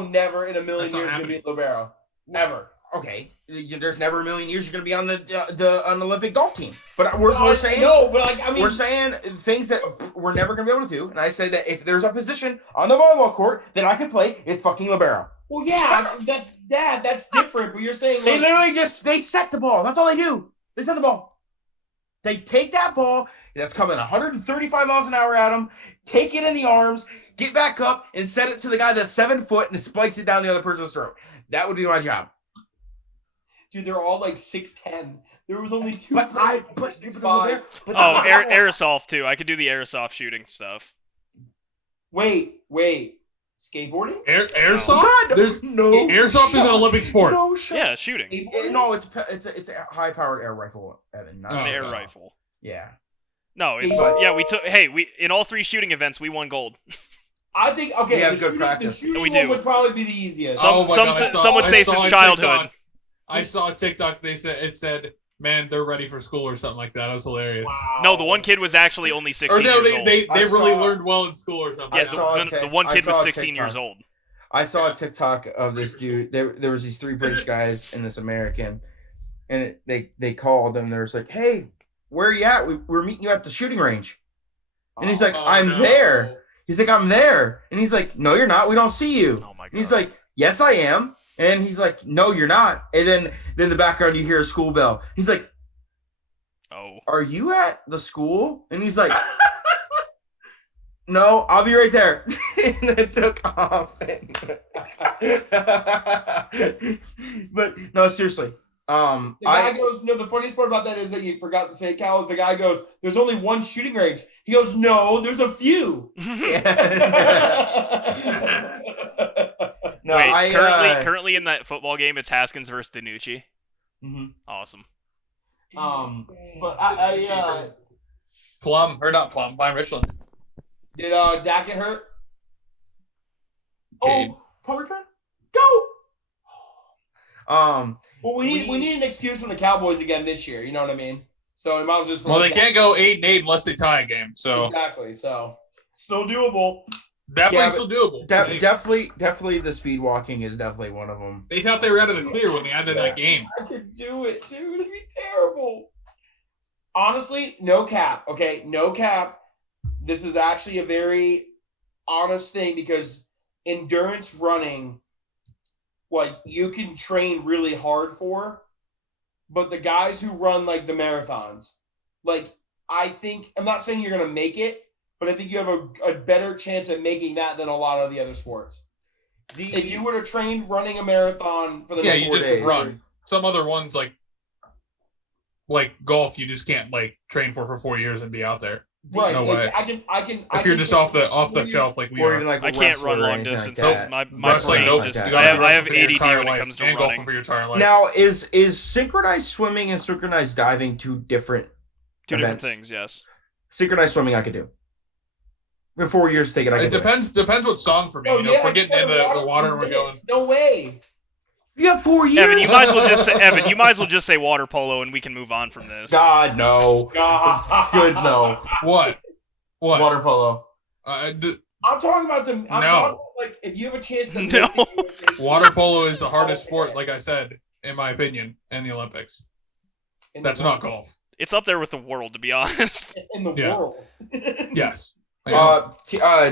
never in a million That's not years gonna be happening. libero. Never. Okay, there's never a million years you're gonna be on the Olympic golf team. But we're saying no, but like I mean, we're saying things that we're never gonna be able to do. And I say that if there's a position on the volleyball court that I can play, it's fucking libero. well, yeah, that's different. But you're saying They like, literally they set the ball. That's all they do. They set the ball. They take that ball that's coming 135 miles an hour at them, take it in the arms, get back up, and set it to the guy that's 7 foot and spikes it down the other person's throat. That would be my job. dude, they're all like 6'10". There was only two. But players 6'5". Oh, airsoft too. I could do the airsoft shooting stuff. Wait, skateboarding? Airsoft? Oh, God, There's no. Airsoft is an Olympic sport. No shot. Yeah, shooting. No, it's a high powered air rifle, Evan. Not Oh, An air okay. rifle. Yeah. No, it's we in all 3 shooting events we won gold. I think We okay. have The good shooting, practice. the shooting We one do. would probably be the easiest. Some- Oh my some God, say- some would say since on childhood. TikTok- I saw a TikTok. It said, "Man, they're ready for school" or something like that. It was hilarious. Wow. No, the one kid was actually only 16 Or no, years old. they I really saw- learned well in school or something. I Yeah, saw the one kid was I saw 16 years TikTok. old. I saw a TikTok of this dude. There was these 3 British guys and this American, and they called and they're like, "Hey, where are you at? We're meeting you at the shooting range." And he's like, Oh, "I'm no. there." He's like, "I'm there," and he's like, "No, you're not. We don't see you." Oh my god. And he's like, "Yes, I am." And he's like, "No, you're not." And then in the background, you hear a school bell. He's like, "Oh, "Are you at the school?" And he's like, "No, I'll be right there." And it took off. But no, seriously. The guy goes, no, the funniest part about that is that you forgot to say, Cal, is the guy goes, there's only one shooting range. He goes, no, there's a few. No, wait, currently in that football game, it's Haskins versus Danucci. Mhm. Awesome. But I Plum or not Plum? By Richland. did Dak get hurt? Cade. Oh, punt return? Go! Well, we need an excuse from the Cowboys again this year. You know what I mean? So it might as well just Well, they can't go 8-8 unless they tie a game. So exactly. So still doable. definitely Yeah, still doable. definitely the speed walking is definitely one of them. They thought they were out of the clear when they ended that game. I could do it, dude. It'd be terrible. Honestly, no cap. Okay, no cap. This is actually a very honest thing because endurance running, like you can train really hard for, but the guys who run like the marathons, like I think I'm not saying you're gonna make it, but I think you have a better chance at making that than a lot of the other sports. If you were to train running a marathon for the next you 4 just days, run. Some other ones like golf, you just can't like train for 4 years and be out there. right? No like, way. I can. If you're just off the shelf like we or are. even like I can't wrestler run or long anything distance. Like that. my Wrestling, brain nope. just You gotta I have wrestle for your ADD entire when it life comes to and running. golfing for your entire life. Now, is synchronized swimming and synchronized diving two different Two different events? things, yes. Synchronized swimming I could do. In 4 years to take it, I It could do depends what song for me. Oh, You know, yeah, if we're getting it's into like the water and we're going. minutes. No way. You have 4 years? Evan, you might as well just say water polo and we can move on from this. God, no. Good, no. What? Water polo. I'm talking about I'm talking about, like if you have a chance to No. make it, Water polo is the hardest sport, like I said, in my opinion, in the Olympics. in the That's not golf. It's up there with the world, to be honest. in the Yeah. world. Yes.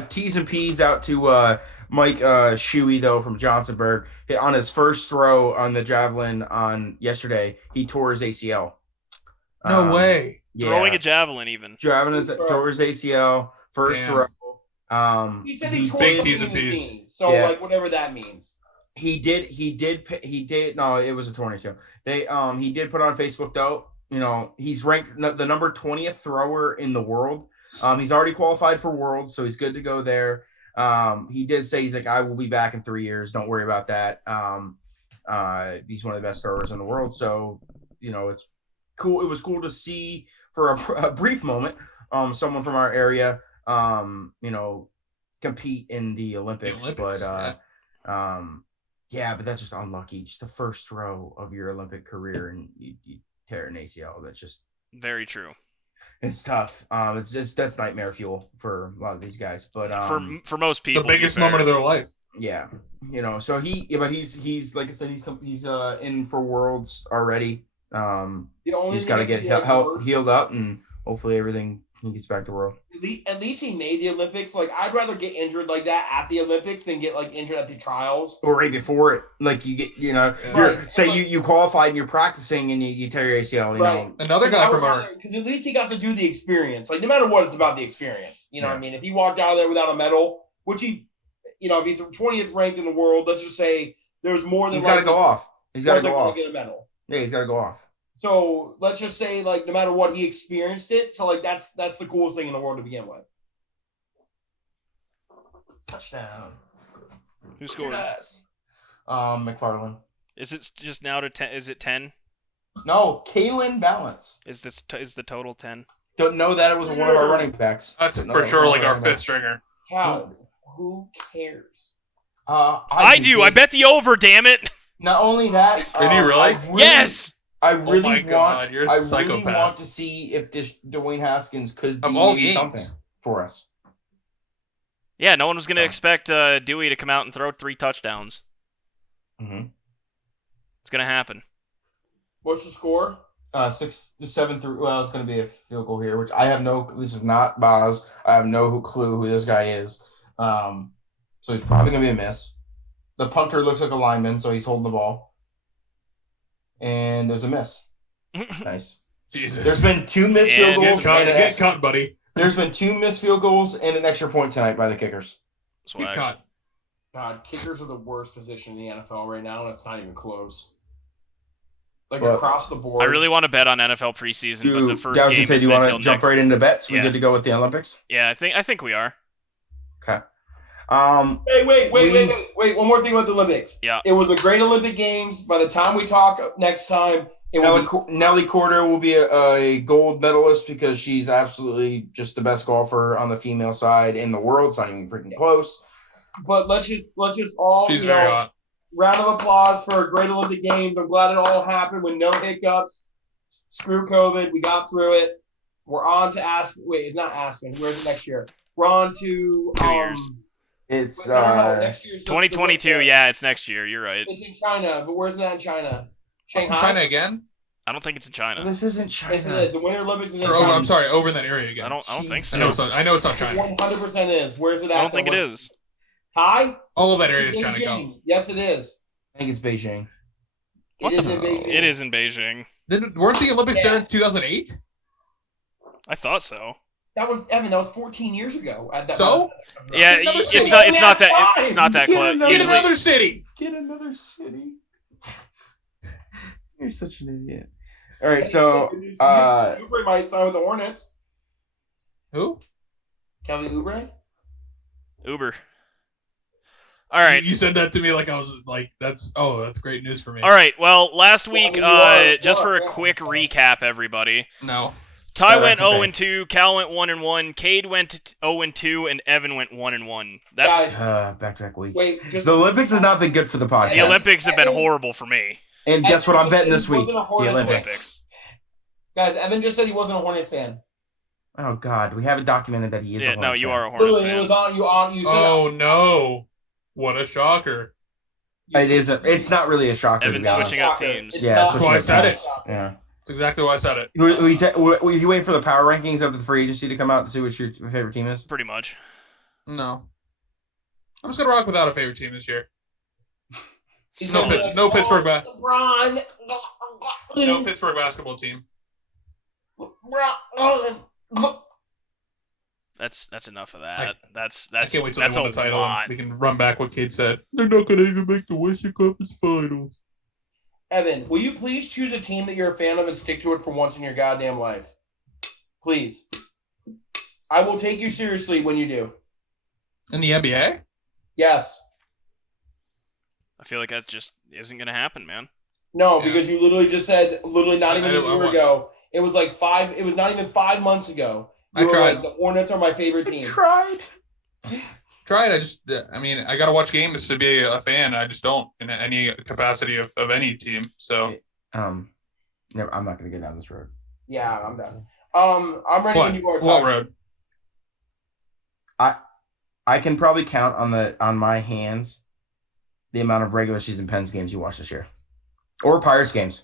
T's and P's out to Mike Shuey though from Johnsonburg. On his first throw on the javelin on yesterday, he tore his ACL. No way. Throwing a javelin, even. Javelin tore his ACL first throw. He said he tore big something T's and in his P's. knee. So like whatever that means. He did. No, it was a torn ACL. He did put on Facebook though. You know, he's ranked the number 20th thrower in the world. He's already qualified for Worlds, so he's good to go there. He did say he's like, I will be back in 3 years. Don't worry about that. He's one of the best throwers in the world. So, you know, it's cool. It was cool to see for a brief moment, someone from our area, you know, compete in the Olympics. But but that's just unlucky. Just the first throw of your Olympic career and you tear an ACL. That's just very true. It's tough. That's nightmare fuel for a lot of these guys. But for most people, the biggest moment of their life. Yeah, you know. So he's like I said, he's in for Worlds already. He's got to get healed up, and hopefully everything he gets back to world. At least he made the Olympics. Like, I'd rather get injured like that at the Olympics than get like injured at the trials or right before it. Like you get, you know, you qualified and you're practicing and you tear your ACL. You know, another guy from our because at least he got to do the experience. Like, no matter what, it's about the experience. You know what I mean? If he walked out of there without a medal, which he, you know, if he's 20th ranked in the world, let's just say there's more than he's got to go off. He's got to go off. Get a medal. Yeah, he's got to go off. So let's just say, like, no matter what, he experienced it. So, like, that's the coolest thing in the world to begin with. Touchdown. Who scored? McFarland. Is it just now to 10? Is it 10? No, Kalen Balance. Is the total 10? Don't know that it was one of our running backs. That's for sure like our fifth stringer. How? Who cares? I do. I bet the over. Damn it! Not only that, did he really? Yes. I really you're a psychopath. really want to see if this Dwayne Haskins could be something for us. Yeah, no one was going to expect Dewey to come out and throw 3 touchdowns. Mm-hmm. It's going to happen. What's the score? 6-7 through. Well, it's going to be a field goal here, which I have no. This is not Boz. I have no clue who this guy is. So he's probably going to be a miss. The punter looks like a lineman, so he's holding the ball. And there's a miss. Nice. Jesus. There's been 2 missed field goals. Get cut, buddy. There's been 2 missed field goals and an extra point tonight by the kickers. Get cut. God, kickers are the worst position in the NFL right now, and it's not even close. Like, across the board. I really want to bet on NFL preseason, but the first game do you want to jump right into bets? We're good to go with the Olympics? Yeah, I think we are. Okay. Wait. One more thing about the Olympics. Yeah. It was a great Olympic Games. By the time we talk next time, Nelly Corder will be a gold medalist because she's absolutely just the best golfer on the female side in the world. It's not even freaking close. But let's just all she's very hot. Round of applause for a great Olympic Games. I'm glad it all happened with no hiccups. Screw COVID. We got through it. We're on to Aspen. Wait, it's not Aspen. Where's it next year? We're on to 2 years. It's next year's 2022. Yeah, it's next year. You're right. It's in China, but where's that in China? It's in China again? I don't think it's in China. This isn't China. Yes, it is. The Winter Olympics is in China. I'm sorry, over in that area again. I don't think so. I know it's not China. 100% is. Where's it at? I don't think it is. Hi? All of that area is China. Go. Yes, it is. I think it's Beijing. What it the? Is in Beijing. It is in Beijing. Weren't the Olympics there in 2008? I thought so. That was Evan. That was 14 years ago. So? Yeah, it's not that close. Get another city. Get another city. You're such an idiot. All right, so Oubre might sign with the Hornets. Who? Kelly Oubre. Uber. All right. You said that to me like I was like, that's great news for me. All right. Well, last week, just for a quick recap, everybody. No. Ty went 0-2, Cal went 1-1, Cade went 0-2, and Evan went 1-1. Guys, back-to-back weeks. Wait, the Olympics has not been good for the podcast. The Olympics have been horrible for me. And guess what I'm betting this week? The Olympics. Guys, Evan just said he wasn't a Hornets fan. Oh God, we haven't documented that he is. Yeah, no, you are a Hornets fan. It was on you. Oh no! What a shocker! It isn't. It's not really a shocker. Evan's switching up teams. Yeah, that's why I said it. Yeah. That's exactly why I said it. Were you waiting for the power rankings of the free agency to come out to see what your favorite team is? Pretty much. No. I'm just gonna rock without a favorite team this year. He's No, gonna be Pitts, like, no Pittsburgh, LeBron. no Pittsburgh basketball team. That's enough of that. That's I can't wait till that's they a win the title. lot. And we can run back what Cade said. They're not gonna even make the Western Conference Finals. Evan, will you please choose a team that you're a fan of and stick to it for once in your goddamn life? Please. I will take you seriously when you do. In the NBA? Yes. I feel like that just isn't gonna happen, man. No, Yeah. because you literally just said not even a year ago. It was like it was not even 5 months ago. You I were tried. like, the Hornets are my favorite team. Tried. Try it. I gotta watch games to be a fan. I just don't in any capacity of any team. So Never, I'm not gonna get down this road. Yeah, I'm done. I'm ready when you are. What Tyler. road? I can probably count on my hands the amount of regular season Pens games you watched this year, or Pirates games.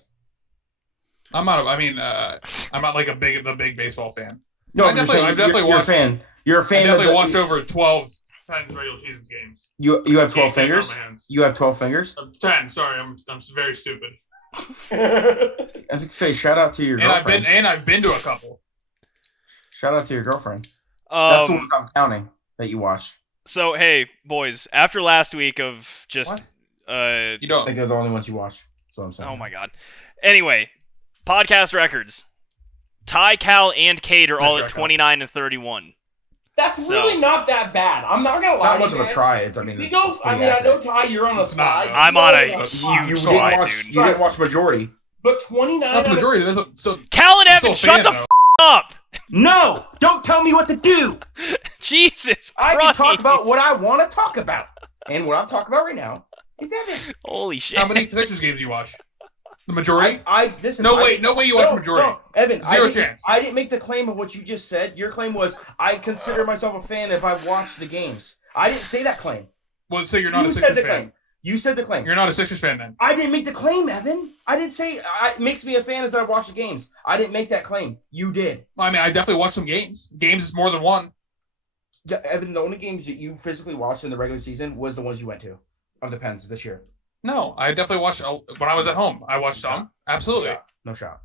I'm not like the big baseball fan. No, I've definitely watched. You're a fan. You're a fan. I definitely of the, watched over 12 Pens regular season games. You have 12 Can't count fingers. my hands. You have 12 fingers. 10. Sorry, I'm very stupid. As I say, shout out to your girlfriend. I've been to a couple. Shout out to your girlfriend. That's the ones I'm counting that you watched. So hey, boys, after last week of just What? You I don't. think they're the only ones you watched. That's what I'm saying. oh my god. Anyway, podcast records. Ty, Cal, and Cade are all Nice at try, Cal. 29 and 31. That's So- really not that bad. I'm not gonna It's lie. not much of a guys. try. I mean, We it's go. I pretty mean, I know accurate. Ty, you're on a It's not, slide. no. I'm on a You huge didn't slide, watch. dude. You didn't watch majority. But 29. That's out of- majority. So Cal and I'm Evan, still a shut the fan, up! No, don't tell me what to do. Jesus I can Christ. talk about what I want to talk about, and what I'm talking about right now is Evan. Holy shit. How many Sixers games you watch? The majority? I listen. No I- way you watch no, majority. no, Evan, Zero chance. I didn't make the claim of what you just said. Your claim was I consider myself a fan if I've watched the games. I didn't say that claim. Well, so you're not You a said Sixers the fan. claim. You said the claim. You're not a Sixers fan then. I didn't make the claim, Evan. I didn't say it makes me a fan as I watch the games. I didn't make that claim. You did. Well, I mean, I definitely watched some games. Games is more than one. Yeah, Evan, the only games that you physically watched in the regular season was the ones you went to of the Pens this year. No, I definitely watched when I was at home. I watched some. Absolutely. No shot.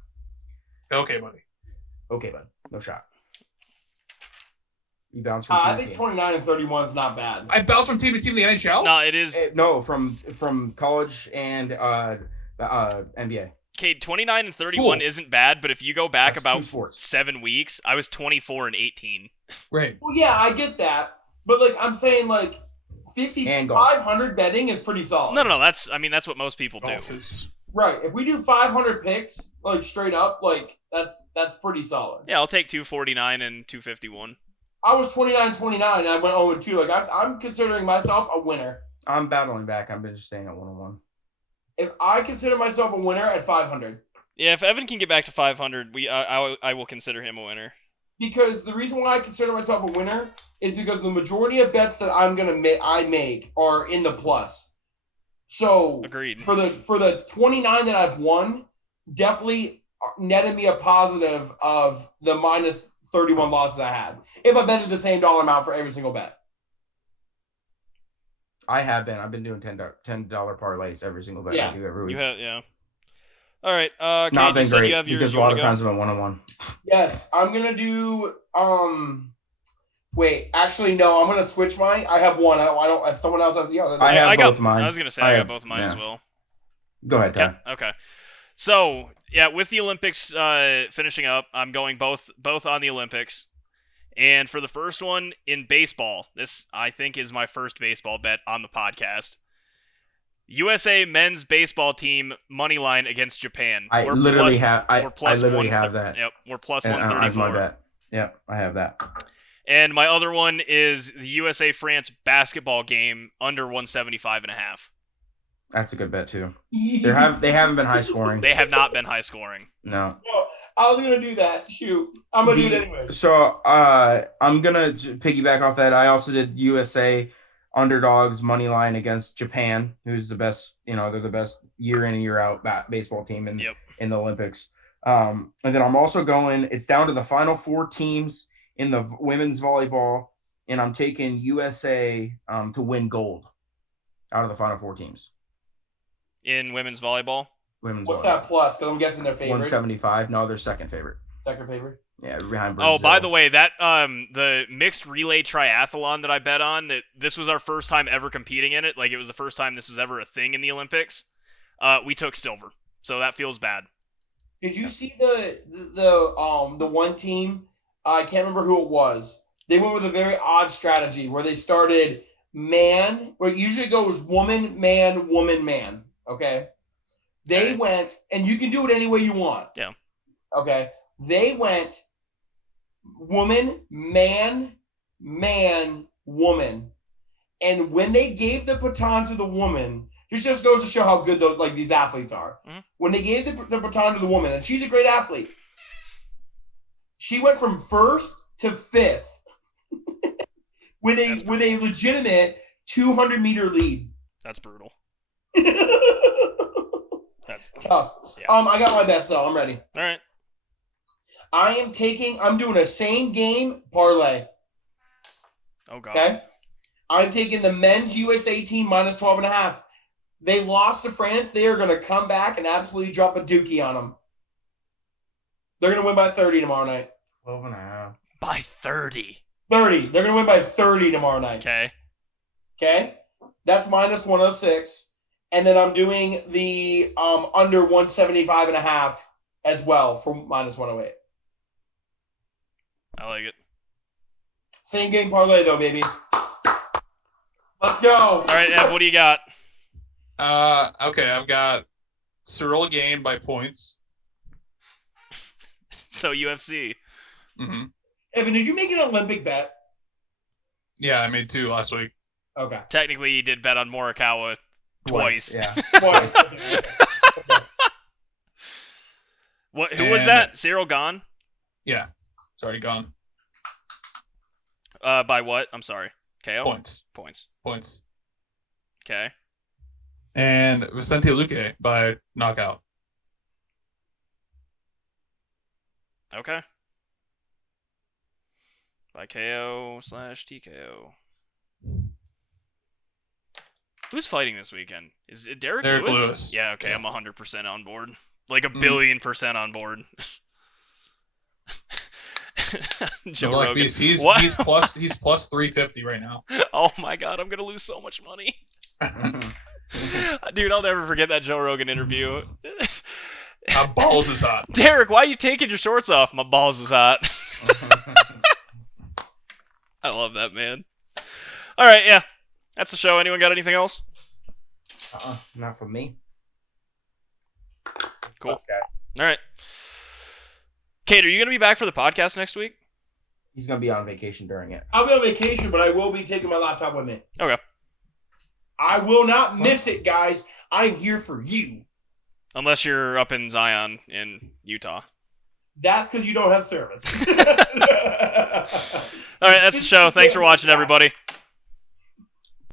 Okay, buddy. Okay, bud. No shot. You bounce from I team to think team. 29 and 31 is not bad. I bounced from team to team in the NHL. No, it is. No, from college and NBA. Cade, 29 and 31 Cool. isn't bad, but if you go back That's about two sports. 7 weeks, I was 24 and 18. Right. Well, yeah, I get that, but like I'm saying, like And golf. 500 betting is pretty solid. No, that's what most people do. Golf is. Right. If we do 500 picks, like straight up, like that's pretty solid. Yeah, I'll take 249 and 251. I was 29-29. I went 0-2. Like I'm considering myself a winner. I'm battling back. I've been just staying at 1-1. If I consider myself a winner at 500, Yeah, if Evan can get back to 500, I will consider him a winner. because the reason why I consider myself a winner is because the majority of bets that I'm gonna make are in the plus. So Agreed. for the 29 that I've won, definitely netted me a positive of the minus 31 losses I had. If I betted the same dollar amount for every single bet. I have been. I've been doing $10 parlays every single bet Yeah. I do every week. You have, yeah. All right. Not Cade, you been said great you have yours. because a You lot wanna of go? times I'm 1-1. Yes, I'm gonna do. Wait, actually, no. I'm gonna switch mine. I have one. I don't. If someone else has the other. I have I got both mine. I was gonna say I I got have- both of mine yeah. as well. Go ahead, Ty. Okay. So yeah, with the Olympics finishing up, I'm going both on the Olympics. And for the first one in baseball, this I think is my first baseball bet on the podcast. USA men's baseball team money line against Japan. I We're literally plus- have. we're plus I literally 130 have that. Yep, we're plus And that's my 134. bet. Yep, I have that. And my other one is the USA France basketball game under 175.5. That's a good bet too. They haven't been high scoring. They have not been high scoring. No. No, I was gonna do that. Shoot, I'm gonna do it anyway. So I'm gonna piggyback off that. I also did USA underdogs money line against Japan, who's the best. They're the best year in and year out baseball team in Yep. in the Olympics. And then I'm also going. It's down to the final 4 teams in the women's volleyball, and I'm taking USA to win gold out of the final 4 teams. In women's volleyball. Women's What's volleyball. that plus? Because I'm guessing they're favorite. 175. No, they're second favorite. Second favorite. Yeah, behind Brazil. Oh, by the way, that the mixed relay triathlon that I bet on, that this was our first time ever competing in it. Like, it was the first time this was ever a thing in the Olympics. We took silver, so that feels bad. Did you see the one team? I can't remember who it was. They went with a very odd strategy where they started man, where it usually goes woman, man, woman, man. Okay. They went, and you can do it any way you want. Yeah. Okay. They went woman, man, man, woman. And when they gave the baton to the woman, this just goes to show how good these athletes are. Mm-hmm. When they gave the baton to the woman, and she's a great athlete, she went from 1st to 5th with a legitimate 200-meter lead. That's brutal. That's Tough. Yeah. I got my bets though. I'm ready. All right. I'm doing a same game parlay. Oh god. Okay. I'm taking the men's USA team minus 12.5. They lost to France. They are going to come back and absolutely drop a dookie on them. They're going to win by 30 tomorrow night. 12.5. By 30. 30. They're going to win by 30 tomorrow night. Okay. Okay. That's minus 106. And then I'm doing the under 175.5 as well for minus 108. I like it. Same game parlay though, baby. Let's go. All right, Ev, what do you got? Okay, I've got Cyril Gain by points. So UFC. Mm-hmm. Evan, did you make an Olympic bet? Yeah, I made 2 last week. Okay. Technically, you did bet on Morikawa twice. Yeah. Twice. Okay. What? Who was And- that? Cyril gone? Yeah, it's already gone. By what? I'm sorry. KO? Points. Okay. And Vicente Luque by knockout. Okay. By KO/TKO. Who's fighting this weekend? Is it Derek Derek Lewis? Lewis. Yeah, okay, Yeah. I'm 100% on board. Like a billion% on board. Joe Black Rogan. Beast. He's What? plus 350 right now. Oh my god, I'm gonna lose so much money. Dude, I'll never forget that Joe Rogan interview. My balls is hot. Derek, why are you taking your shorts off? My balls is hot. I love that, man. All right, yeah. That's the show. Anyone got anything else? Not from me. Cool. Thanks, guy. All right. Kate, are you going to be back for the podcast next week? He's gonna be on vacation during it. I'll be on vacation, but I will be taking my laptop with me. Okay. I will not miss it, guys. I'm here for you. Unless you're up in Zion in Utah. That's because you don't have service. All right, that's the show. Thanks for watching, everybody.